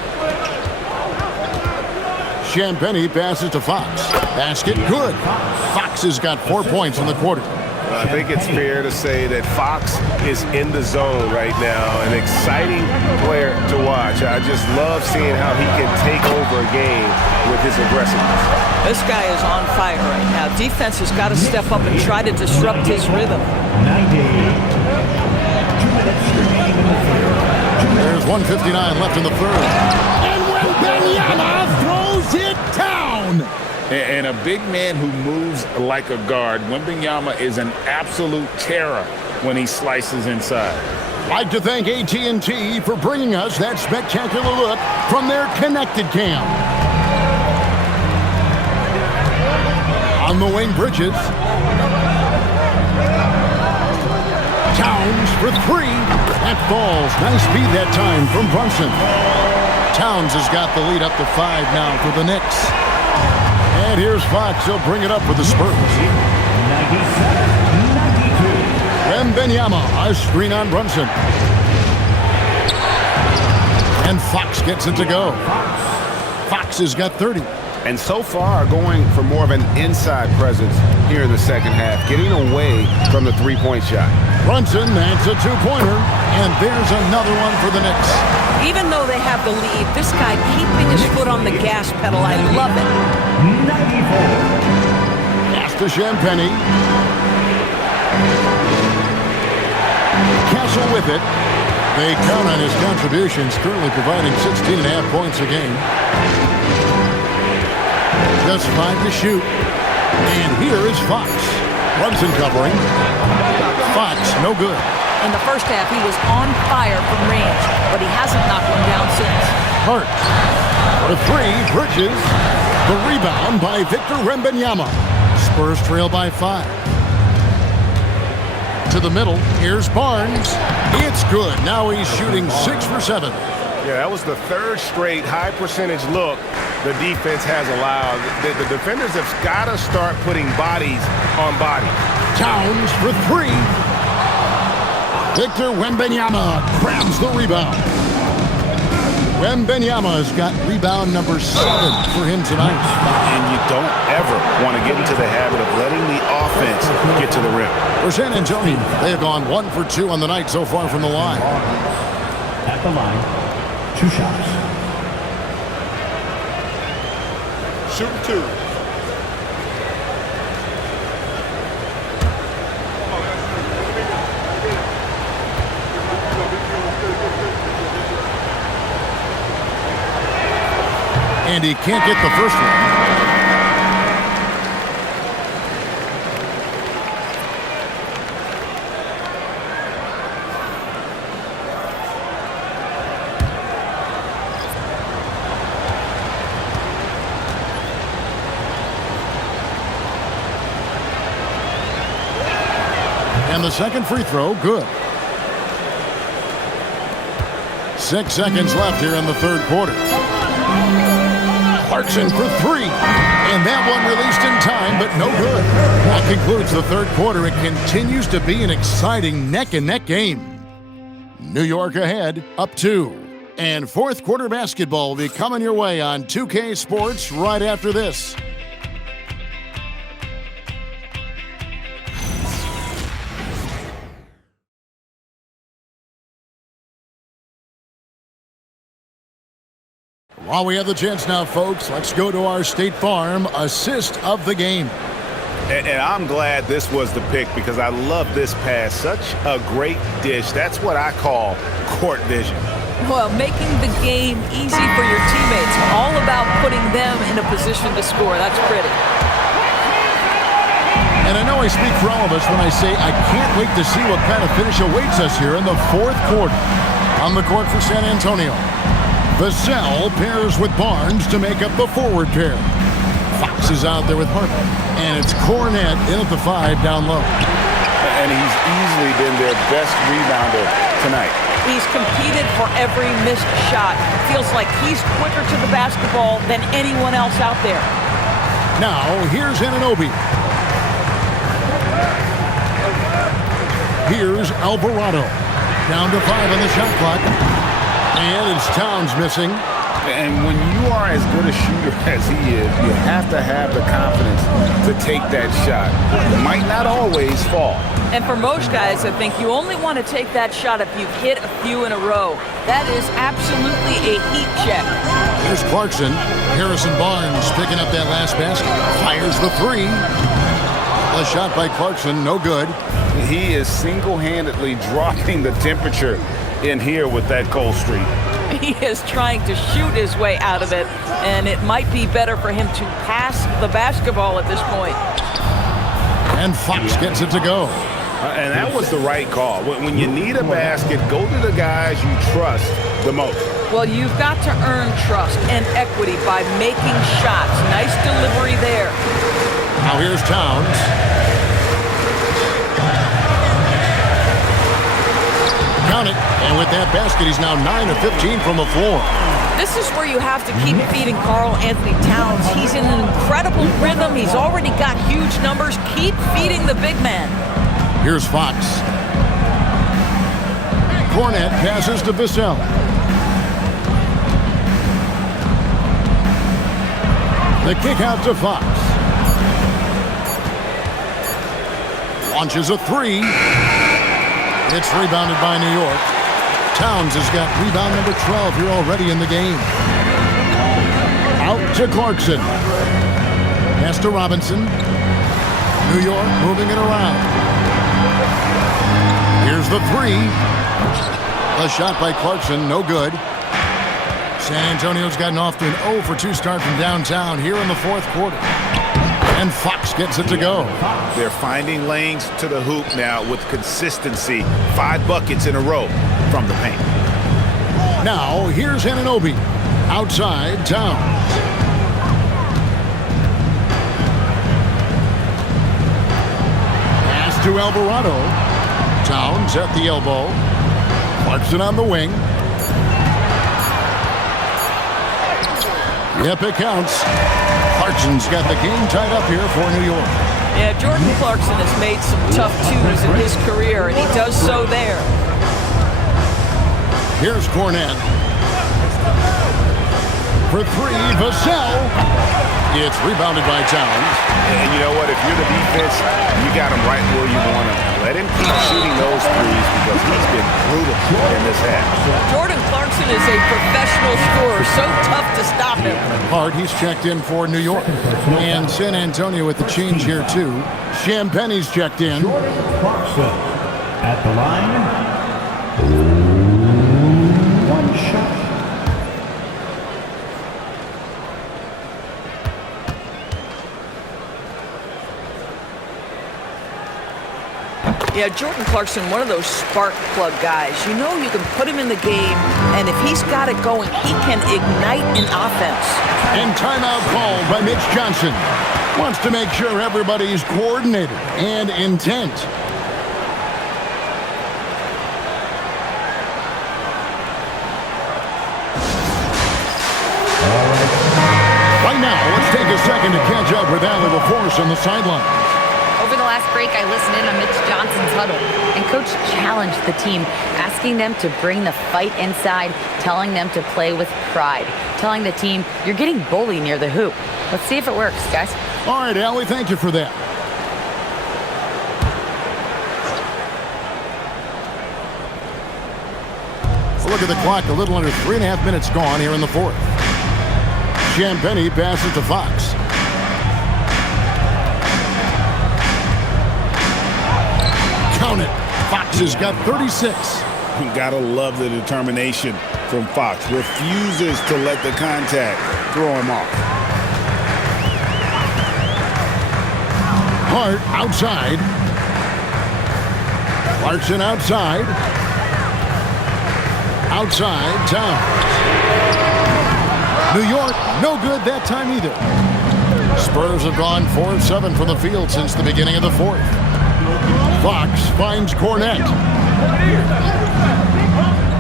Champagny passes to Fox. Basket good. Fox has got 4 points in the quarter. I think it's fair to say that Fox is in the zone right now. An exciting player to watch. I just love seeing how he can take over a game with his aggressiveness. This guy is on fire right now. Defense has got to step up and try to disrupt his rhythm. 2 minutes remaining in the third. There's 1:59 left in the third. And Wembanyama throws it down. And a big man who moves like a guard, Wembanyama is an absolute terror when he slices inside. I'd like to thank AT&T for bringing us that spectacular look from their connected cam. On the wing, Bridges. Towns for 3. That falls. Nice speed that time from Brunson. Towns has got the lead up to 5 now for the Knicks. And here's Fox. He'll bring it up for the Spurs. 97-92. Wembanyama, a screen on Brunson. And Fox gets it to go. Fox has got 30. And so far going for more of an inside presence here in the second half, getting away from the three-point shot. Brunson, that's a two-pointer. And there's another one for the Knicks. Even though they have the lead, this guy keeping his foot on the gas pedal, I love it. 94. Pass to Champagny. Castle with it. They count on his contributions, currently providing 16.5 points a game. Just 5 to shoot. And here is Fox. Brunson covering. Fox, no good. In the first half, he was on fire from range, but he hasn't knocked one down since. Hurt. For 3, Bridges. The rebound by Victor Wembanyama. Spurs trail by 5. To the middle, here's Barnes. It's good. Now he's shooting 6 for 7. Yeah, that was the third straight high percentage look the defense has allowed. The defenders have got to start putting bodies on bodies. Towns for 3. Victor Wembanyama grabs the rebound. Wembanyama has got rebound number 7 for him tonight. And you don't ever want to get into the habit of letting the offense get to the rim. For San Antonio, they have gone 1 for 2 on the night so far from the line. At the line, 2 shots. Shooting 2. And he can't get the first one. And the second free throw, good. 6 seconds left here in the third quarter. Clarkson for 3. And that one released in time, but no good. That concludes the third quarter. It continues to be an exciting neck-and-neck game. New York ahead, up 2. And fourth quarter basketball will be coming your way on 2K Sports right after this. While we have the chance now, folks, let's go to our State Farm assist of the game. And I'm glad this was the pick because I love this pass. Such a great dish. That's what I call court vision. Well, making the game easy for your teammates. All about putting them in a position to score. That's pretty. And I know know I speak for all of us when I say I can't wait to see what kind of finish awaits us here in the fourth quarter. On the court for San Antonio, Vassell pairs with Barnes to make up the forward pair. Fox is out there with Harper, and it's Cornette in at the 5 down low. And he's easily been their best rebounder tonight. He's competed for every missed shot. Feels like he's quicker to the basketball than anyone else out there. Now, here's Anunoby. Here's Alvarado. Down to 5 on the shot clock. And it's Towns missing. And when you are as good a shooter as he is, you have to have the confidence to take that shot. It might not always fall. And for most guys, I think you only want to take that shot if you've hit a few in a row. That is absolutely a heat check. Here's Clarkson. Harrison Barnes picking up that last basket. Fires the 3. A shot by Clarkson, no good. He is single-handedly dropping the temperature in here with that cold streak. He is trying to shoot his way out of it, and it might be better for him to pass the basketball at this point. And Fox gets it to go. And that was the right call. When you need a basket, go to the guys you trust the most. Well, you've got to earn trust and equity by making shots. Nice delivery there. Now here's Towns. Count it. And with that basket, he's now 9 of 15 from the floor. This is where you have to keep feeding Karl Anthony Towns. He's in an incredible rhythm. He's already got huge numbers. Keep feeding the big man. Here's Fox. Cornette passes to Vassell. The kick out to Fox. Launches a 3. It's rebounded by New York. Towns has got rebound number 12 here already in the game. Out to Clarkson. Pass to Robinson. New York moving it around. Here's the 3. A shot by Clarkson, no good. San Antonio's gotten off to an 0 for 2 start from downtown here in the fourth quarter. And Fox gets it to go. They're finding lanes to the hoop now with consistency. 5 buckets in a row from the paint. Now, here's Anunoby. Outside, Towns. Pass to Alvarado. Towns at the elbow. Clarkson on the wing. Yep, it counts. Clarkson's got the game tied up here for New York. Yeah, Jordan Clarkson has made some tough twos in his career, and he does so there. Here's Cornette. For 3, Vassell. It's rebounded by Towns. And you know what? If you're the defense, you got him right where you want him. Let him keep shooting those threes because he's been brutal in this half. Jordan Clarkson is a professional scorer, so tough to stop him. Hard, he's checked in for New York. And San Antonio with the change here, too. Champagne's checked in. Jordan Clarkson at the line. 1 shot. Yeah, Jordan Clarkson, one of those spark plug guys. You know you can put him in the game, and if he's got it going, he can ignite an offense. And timeout called by Mitch Johnson. Wants to make sure everybody's coordinated and intent. Right now, let's take a second to catch up with Allie LaForce on the sideline. Over the last break, I listened in on Mitch Johnson's huddle, and Coach challenged the team, asking them to bring the fight inside, telling them to play with pride, telling the team, you're getting bullied near the hoop. Let's see if it works, guys. All right, Allie, thank you for that. Look at the clock, a little under 3.5 minutes gone here in the fourth. Champagnie passes to Fox. Count it. Fox has got 36. You gotta love the determination from Fox. Refuses to let the contact throw him off. Hart outside. Clarkson outside. Outside, Towns. New York, no good that time either. Spurs have gone 4 of 7 from the field since the beginning of the fourth. Fox finds Cornette.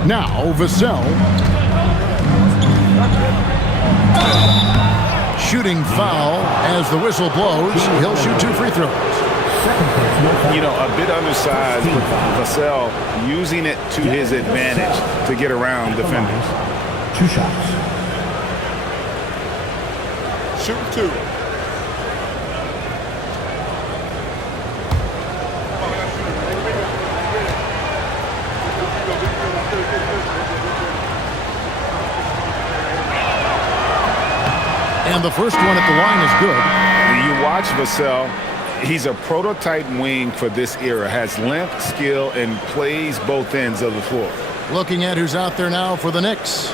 Now Vassell. Shooting foul as the whistle blows. He'll shoot 2 free throws. You know, a bit undersized, but Vassell using it to his advantage to get around defenders. 2 shots. Shoot 2. And the first one at the line is good. You watch Vassell. He's a prototype wing for this era. Has length, skill, and plays both ends of the floor. Looking at who's out there now for the Knicks.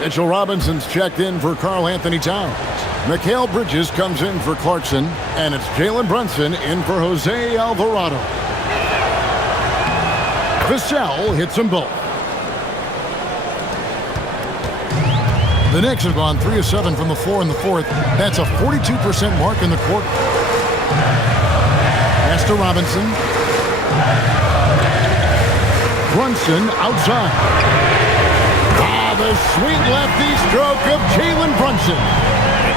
Mitchell Robinson's checked in for Karl Anthony Towns. Mikal Bridges comes in for Clarkson. And it's Jalen Brunson in for Jose Alvarado. Vassell hits them both. The Knicks have gone 3 of 7 from the floor in the fourth. That's a 42% mark in the quarter. Pass to Robinson. Brunson outside. The sweet lefty stroke of Jalen Brunson.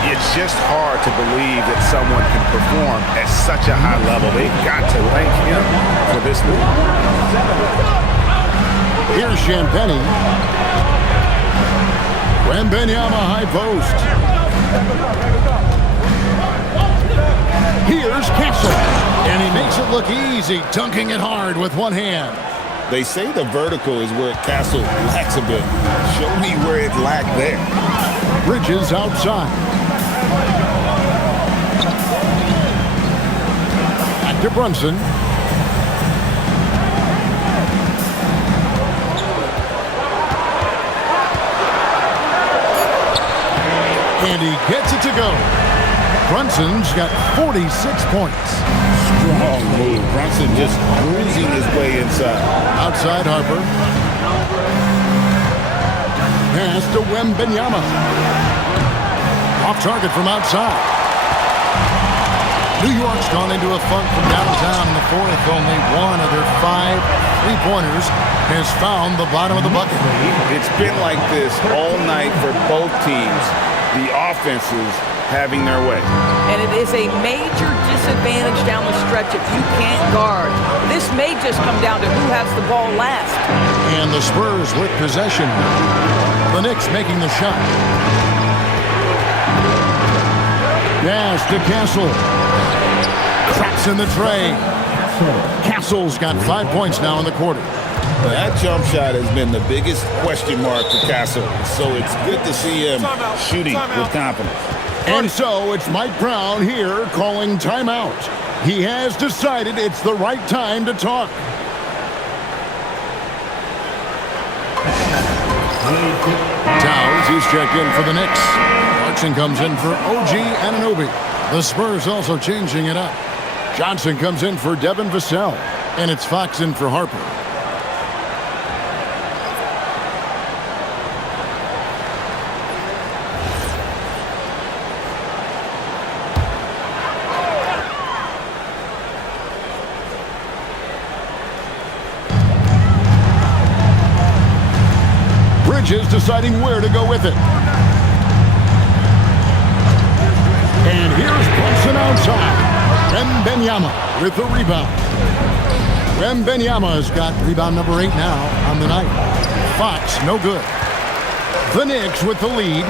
It's just hard to believe that someone can perform at such a high level. They've got to thank him for this move. Here's Champagnie. Wembanyama high post. Here's Castle. And he makes it look easy, dunking it hard with one hand. They say the vertical is where Castle lacks a bit. Show me where it lacked there. Bridges outside. Back to Brunson. And he gets it to go. Brunson's got 46 points. Strong move. Brunson just cruising his way inside. Outside Harper. Pass to Wembanyama. Off target from outside. New York's gone into a funk from downtown in the fourth. Only one of their 5 3-pointers has found the bottom of the bucket. It's been like this all night for both teams. The offenses having their way. And it is a major disadvantage down the stretch if you can't guard. This may just come down to who has the ball last. And the Spurs with possession. The Knicks making the shot. Pass to Castle. Traps in the tray. Castle's got 5 points now in the quarter. That jump shot has been the biggest question mark for Castle, so it's good to see him shooting with confidence. And so it's Mike Brown here calling timeout. He has decided it's the right time to talk. Towns is checked in for the Knicks. Clarkson comes in for OG Anunoby. The Spurs also changing it up. Johnson comes in for Devin Vassell. And it's Fox in for Harper. Bridges deciding where to go with it. And here's Brunson outside. Wembanyama with the rebound. Wembanyama's got rebound number 8 now on the night. Fox, no good. The Knicks with the lead.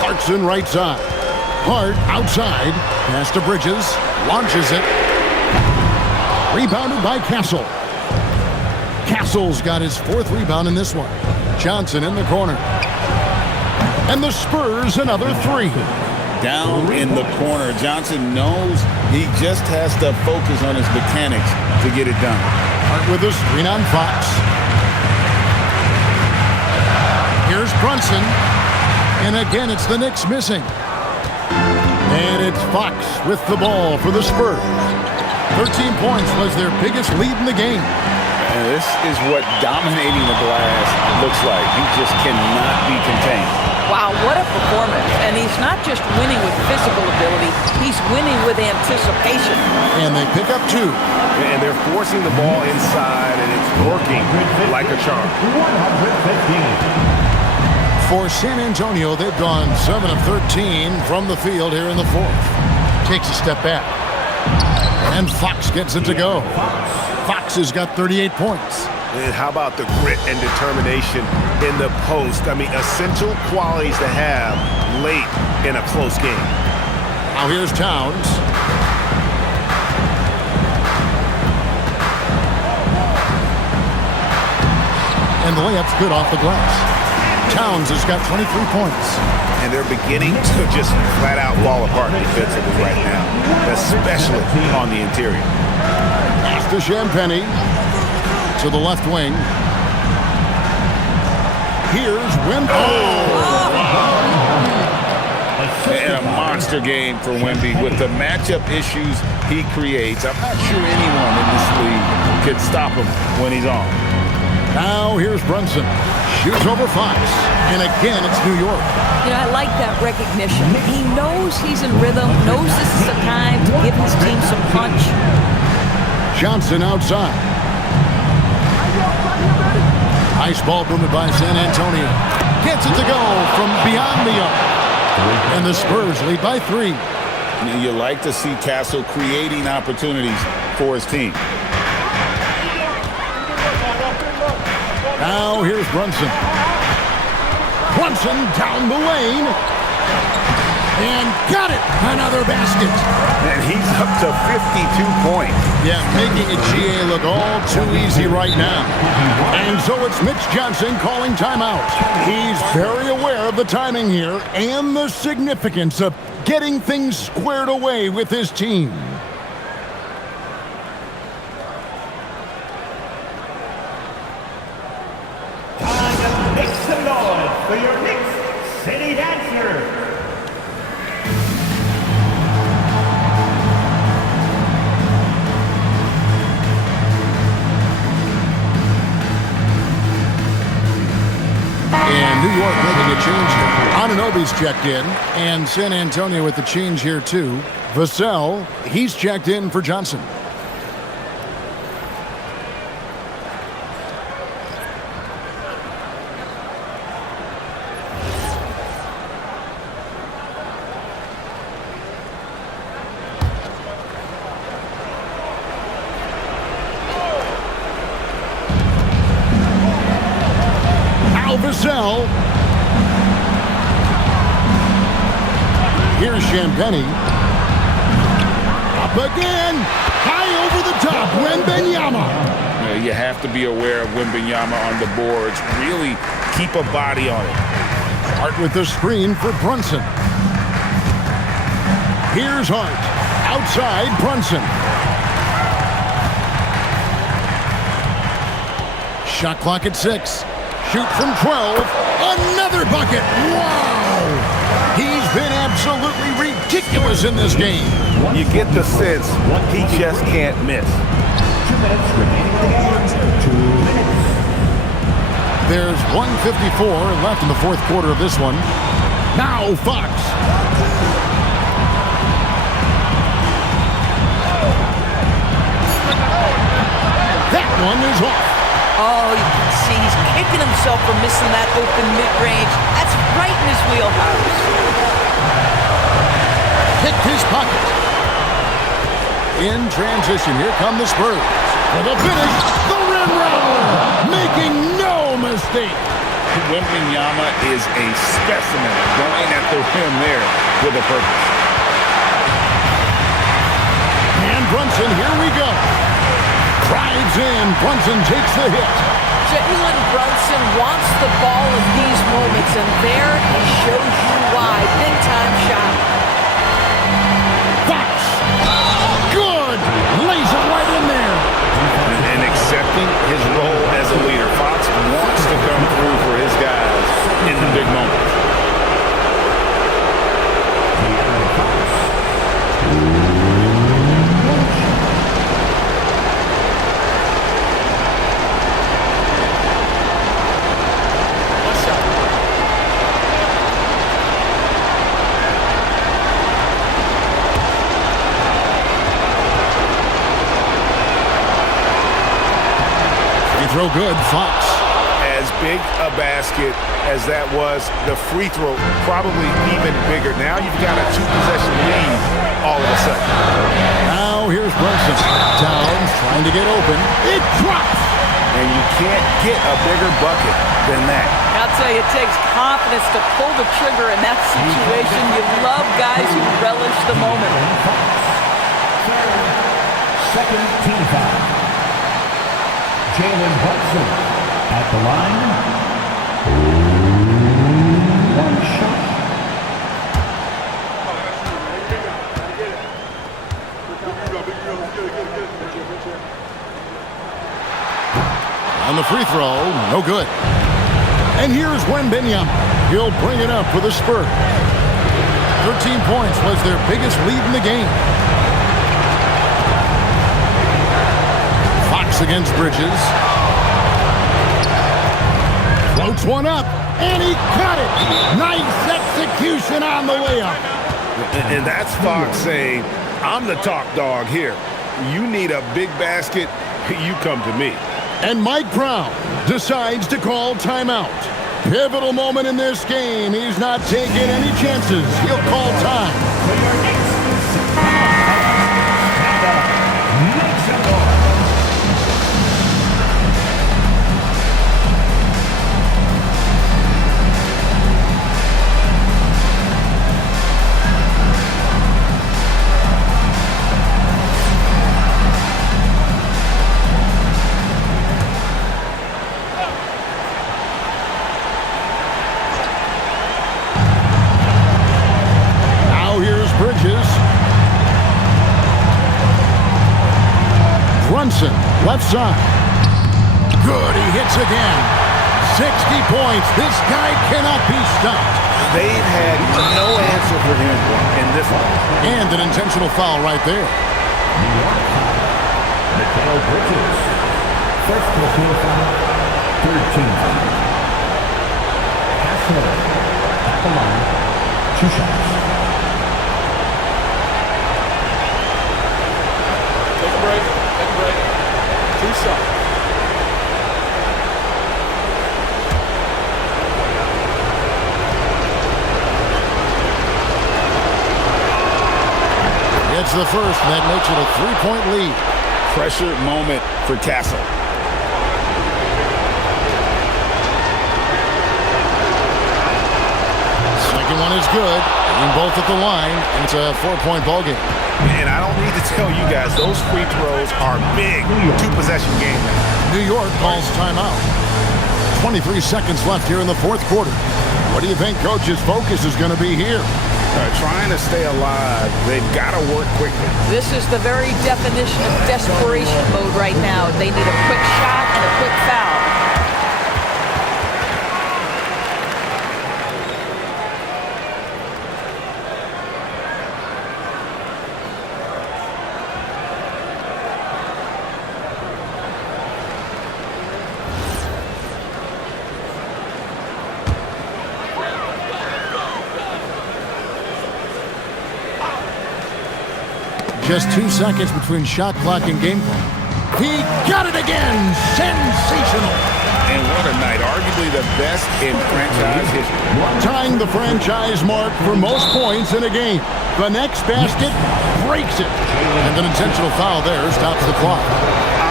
Clarkson right side. Hart outside. Pass to Bridges. Launches it. Rebounded by Castle. Castle's got his 4th rebound in this one. Johnson in the corner. And the Spurs another 3. Down in the corner. Johnson knows he just has to focus on his mechanics to get it done. Hart with a screen on Fox. Here's Brunson. And again, it's the Knicks missing. And it's Fox with the ball for the Spurs. 13 points was their biggest lead in the game. And this is what dominating the glass looks like. He just cannot be contained. Wow, what a performance. And he's not just winning with physical ability, he's winning with anticipation. And they pick up 2. And they're forcing the ball inside, and it's working like a charm. 115. For San Antonio, they've gone 7 of 13 from the field here in the 4th. Takes a step back. And Fox gets it to go. Fox has got 38 points. And how about the grit and determination in the post? I mean, essential qualities to have late in a close game. Now here's Towns. And the layup's good off the glass. Towns has got 23 points. And they're beginning to just flat out fall apart defensively right now, especially on the interior. Pass to Champagny to the left wing. Here's Wemby. And a monster game for Wemby with the matchup issues he creates. I'm not sure anyone in this league can stop him when he's on. Now here's Brunson. Shoots over Fox. And again, it's New York. You know, I like that recognition. He knows he's in rhythm, knows this is the time to give his team some punch. Johnson outside. Nice ball movement by San Antonio. Gets it to go from beyond the arc. And the Spurs lead by 3. You like to see Castle creating opportunities for his team. Now here's Brunson. Brunson down the lane. And got it. Another basket. And he's up to 52 points. Yeah, making a GA look all too easy right now. And so it's Mitch Johnson calling timeout. He's very aware of the timing here and the significance of getting things squared away with his team. Make some noise for your Knicks City Dancers. And New York making a change here. Anunoby's checked in, and San Antonio with the change here too. Vassell, he's checked in for Johnson. Vassell. Here's Champagny. Up again. High over the top. Wembanyama. You have to be aware of Wembanyama on the boards. Really keep a body on it. Hart with the screen for Brunson. Here's Hart. Outside Brunson. Shot clock at 6. Shoot from 12. Another bucket. Wow! He's been absolutely ridiculous in this game. You get the sense he just can't miss. 2 minutes remaining in the game. 2 minutes. There's 1:54 left in the 4th quarter of this one. Now Fox. That one is off. Oh, you can see he's kicking himself for missing that open mid-range. That's right in his wheelhouse. Picked his pocket. In transition, here come the Spurs. For the finish, the rim roller, making no mistake. Wembanyama is a specimen going at the rim there with a purpose. And Brunson, here we go. Drives in, Brunson takes the hit. Jalen Brunson wants the ball in these moments, and there he shows you why. Big-time shot. Fox. Good. Lays it right in there. And accepting his role as a leader. Fox wants to come through for his guys in the big moments. throw good. Fox. As big a basket as that was, the free throw probably even bigger. Now you've got a 2-possession lead all of a sudden. Now here's Brunson. Towns trying to get open. It drops. And you can't get a bigger bucket than that. I'll tell you, it takes confidence to pull the trigger in that situation. You love guys who relish the moment. Second team foul. Jalen Brunson at the line. One shot. On the free throw, no good. And here's Wembanyama. He'll bring it up for the Spurs. 13 points was their biggest lead in the game. Fox against Bridges. Floats one up, and he got it. Nice execution on the layup. And that's Fox saying, I'm the top dog here. You need a big basket, you come to me. And Mike Brown decides to call timeout. Pivotal moment in this game. He's not taking any chances. He'll call time. For your Knicks, stand up. Make some noise. Bridges. Brunson, left side. Good, he hits again. 60 points. This guy cannot be stopped. They've had no answer for him in this one. And an intentional foul right there. Mikal Bridges. First personal foul. Third team foul. Hassler at the line. 2 shots. Take a break. 2 shots. It's the first, and that makes it a 3-point lead. Pressure moment for Castle. Second one is good. And both at the line, and it's a 4-point ball game. And I don't need to tell you guys, those free throws are big. 2-possession game now. New York calls timeout. 23 seconds left here in the fourth quarter. What do you think Coach's focus is going to be here? Trying to stay alive. They've got to work quickly. This is the very definition of desperation mode right now. They need a quick shot and a quick foul. Just 2 seconds between shot clock and game clock. He got it again! Sensational! And what a night. Arguably the best in franchise history. Tying the franchise mark for most points in a game. The next basket breaks it. And an intentional foul there stops the clock.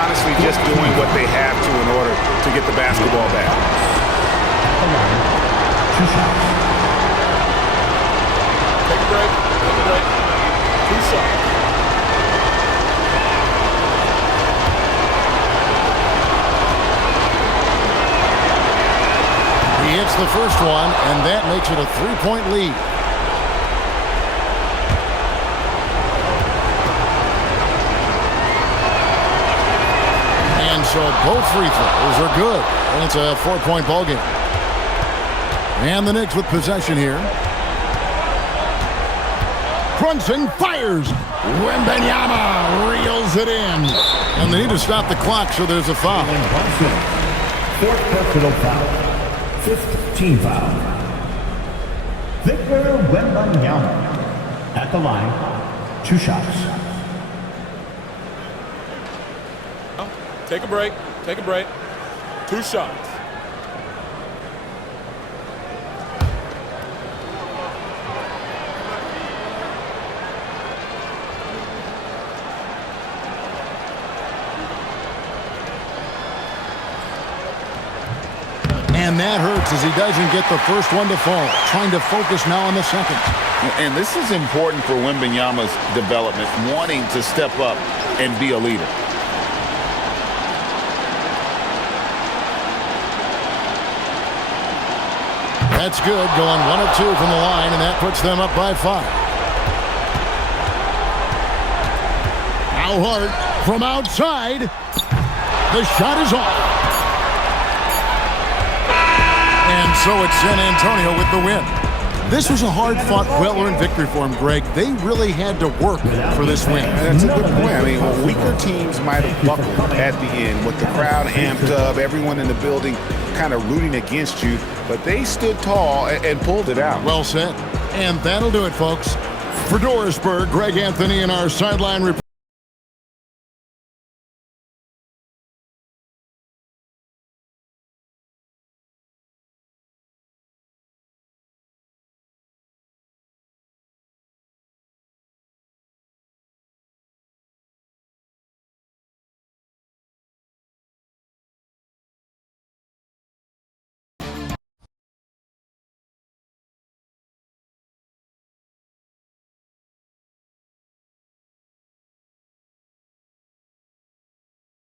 Honestly, just doing what they have to in order to get the basketball back. 2 shots. Take a break. 2 shots. He hits the first one, and that makes it a 3-point lead. And so both free throws are good, and it's a 4-point ball game. And the Knicks with possession here. Brunson fires. Wembanyama reels it in. And they need to stop the clock, so there's a foul. Brunson. Fourth personal foul. 5th team foul. Victor Wembanyama at the line. 2 shots. Take a break. 2 shots. And that hurts as he doesn't get the first one to fall. Trying to focus now on the second. And this is important for Wembanyama's development, wanting to step up and be a leader. That's good, going 1 of 2 from the line, and that puts them up by 5. Now Hart from outside. The shot is off. And so it's San Antonio with the win. This was a hard-fought, well-earned victory for him, Greg. They really had to work for this win. That's a good point. I mean, weaker teams might have buckled at the end with the crowd amped up, everyone in the building kind of rooting against you, but they stood tall and pulled it out. Well said. And that'll do it, folks. For Dorisburg, Greg Anthony in our sideline report.